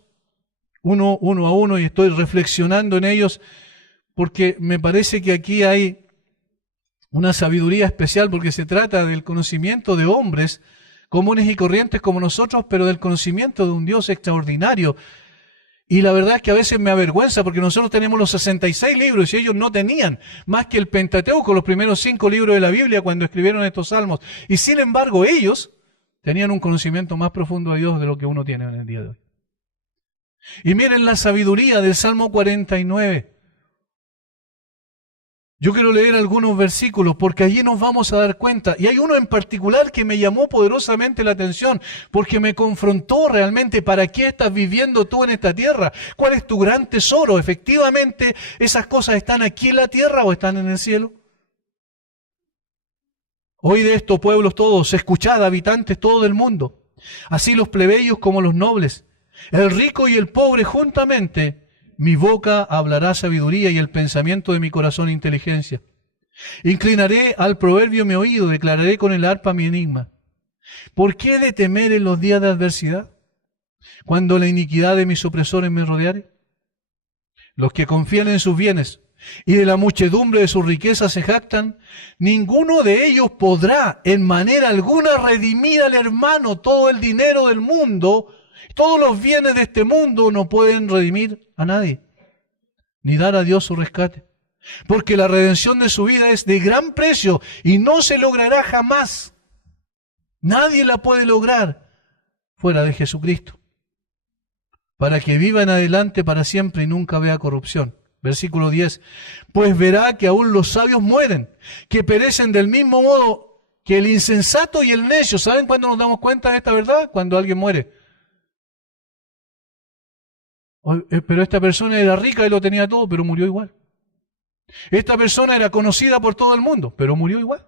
uno a uno y estoy reflexionando en ellos porque me parece que aquí hay una sabiduría especial porque se trata del conocimiento de hombres comunes y corrientes como nosotros, pero del conocimiento de un Dios extraordinario. Y la verdad es que a veces me avergüenza porque nosotros tenemos los 66 libros y ellos no tenían más que el Pentateuco, los primeros 5 libros de la Biblia cuando escribieron estos salmos. Y sin embargo ellos tenían un conocimiento más profundo de Dios de lo que uno tiene en el día de hoy. Y miren la sabiduría del Salmo 49. Yo quiero leer algunos versículos porque allí nos vamos a dar cuenta. Y hay uno en particular que me llamó poderosamente la atención porque me confrontó realmente para qué estás viviendo tú en esta tierra. ¿Cuál es tu gran tesoro? ¿Efectivamente esas cosas están aquí en la tierra o están en el cielo? Oíd esto, pueblos todos, escuchad, habitantes todo del mundo, así los plebeyos como los nobles, el rico y el pobre juntamente. Mi boca hablará sabiduría y el pensamiento de mi corazón inteligencia. Inclinaré al proverbio mi oído, declararé con el arpa mi enigma. ¿Por qué he de temer en los días de adversidad, cuando la iniquidad de mis opresores me rodeare? Los que confían en sus bienes y de la muchedumbre de sus riquezas se jactan, ninguno de ellos podrá en manera alguna redimir al hermano. Todo el dinero del mundo, todos los bienes de este mundo no pueden redimir a nadie, ni dar a Dios su rescate. Porque la redención de su vida es de gran precio y no se logrará jamás. Nadie la puede lograr fuera de Jesucristo, para que viva en adelante para siempre y nunca vea corrupción. Versículo 10. Pues verá que aún los sabios mueren, que perecen del mismo modo que el insensato y el necio. ¿Saben cuándo nos damos cuenta de esta verdad? Cuando alguien muere. Pero esta persona era rica y lo tenía todo, pero murió igual. Esta persona era conocida por todo el mundo, pero murió igual.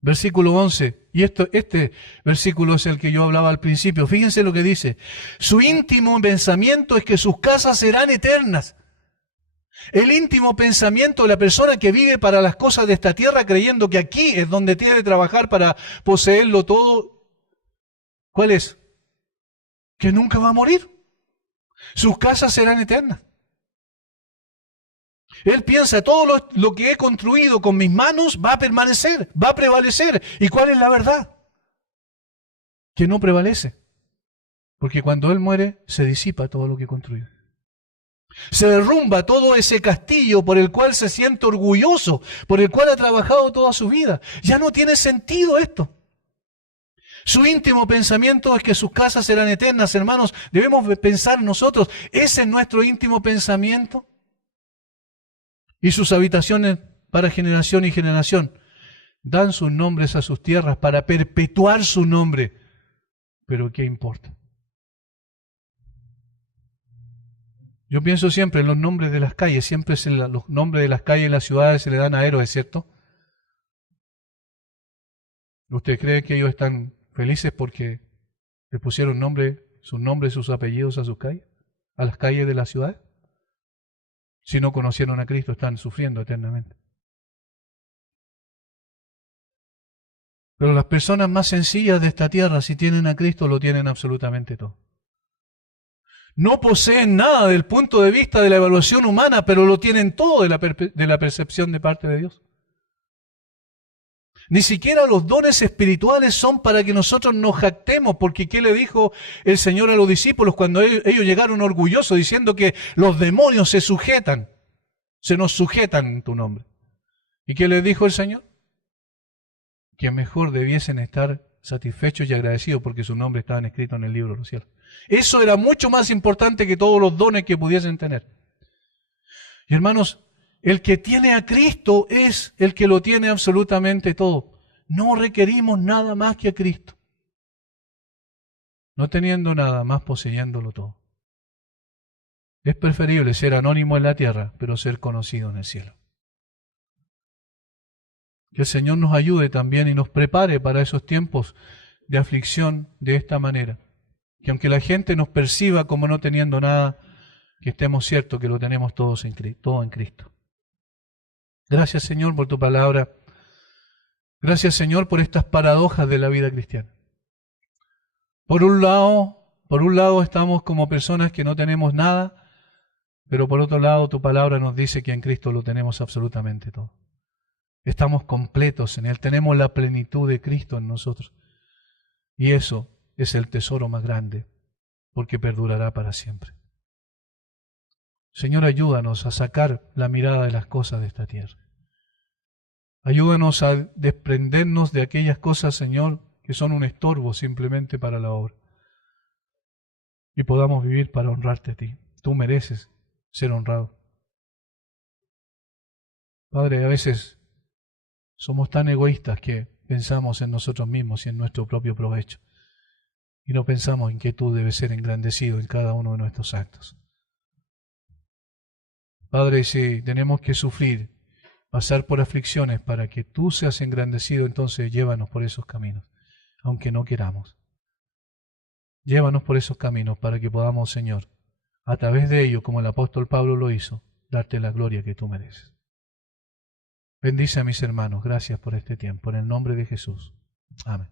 Versículo 11. Y este versículo es el que yo hablaba al principio. Fíjense lo que dice. Su íntimo pensamiento es que sus casas serán eternas. El íntimo pensamiento de la persona que vive para las cosas de esta tierra creyendo que aquí es donde tiene que trabajar para poseerlo todo. ¿Cuál es? Que nunca va a morir. Sus casas serán eternas. Él piensa, todo lo que he construido con mis manos va a permanecer, va a prevalecer. ¿Y cuál es la verdad? Que no prevalece. Porque cuando Él muere, se disipa todo lo que construyó. Se derrumba todo ese castillo por el cual se siente orgulloso, por el cual ha trabajado toda su vida. Ya no tiene sentido esto. Su íntimo pensamiento es que sus casas serán eternas. Hermanos, debemos pensar nosotros, ¿ese es nuestro íntimo pensamiento? Y sus habitaciones para generación y generación dan sus nombres a sus tierras para perpetuar su nombre. Pero ¿qué importa? Yo pienso siempre en los nombres de las calles. Siempre los nombres de las calles y las ciudades se le dan a héroes, ¿cierto? ¿Usted cree que ellos están felices porque le pusieron sus nombres, sus apellidos a sus calles? ¿A las calles de la ciudad? Si no conocieron a Cristo, están sufriendo eternamente. Pero las personas más sencillas de esta tierra, si tienen a Cristo, lo tienen absolutamente todo. No poseen nada del punto de vista de la evaluación humana, pero lo tienen todo de la percepción de parte de Dios. Ni siquiera los dones espirituales son para que nosotros nos jactemos, porque ¿qué le dijo el Señor a los discípulos cuando ellos llegaron orgullosos diciendo que los demonios se nos sujetan en tu nombre? ¿Y qué les dijo el Señor? Que mejor debiesen estar satisfechos y agradecidos porque su nombre estaban escritos en el libro de los cielos. Eso era mucho más importante que todos los dones que pudiesen tener. Y hermanos, el que tiene a Cristo es el que lo tiene absolutamente todo. No requerimos nada más que a Cristo. No teniendo nada más, poseyéndolo todo. Es preferible ser anónimo en la tierra, pero ser conocido en el cielo. Que el Señor nos ayude también y nos prepare para esos tiempos de aflicción de esta manera. Que aunque la gente nos perciba como no teniendo nada, que estemos ciertos que lo tenemos todos todo en Cristo. Gracias, Señor, por tu palabra. Gracias, Señor, por estas paradojas de la vida cristiana. Por un lado estamos como personas que no tenemos nada, pero por otro lado tu palabra nos dice que en Cristo lo tenemos absolutamente todo. Estamos completos en Él, tenemos la plenitud de Cristo en nosotros. Y eso es el tesoro más grande, porque perdurará para siempre. Señor, ayúdanos a sacar la mirada de las cosas de esta tierra. Ayúdanos a desprendernos de aquellas cosas, Señor, que son un estorbo simplemente para la obra. Y podamos vivir para honrarte a ti. Tú mereces ser honrado. Padre, a veces somos tan egoístas que pensamos en nosotros mismos y en nuestro propio provecho. Y no pensamos en que tú debes ser engrandecido en cada uno de nuestros actos. Padre, si tenemos que sufrir, pasar por aflicciones para que tú seas engrandecido, entonces llévanos por esos caminos, aunque no queramos. Llévanos por esos caminos para que podamos, Señor, a través de ello, como el apóstol Pablo lo hizo, darte la gloria que tú mereces. Bendice a mis hermanos. Gracias por este tiempo. En el nombre de Jesús. Amén.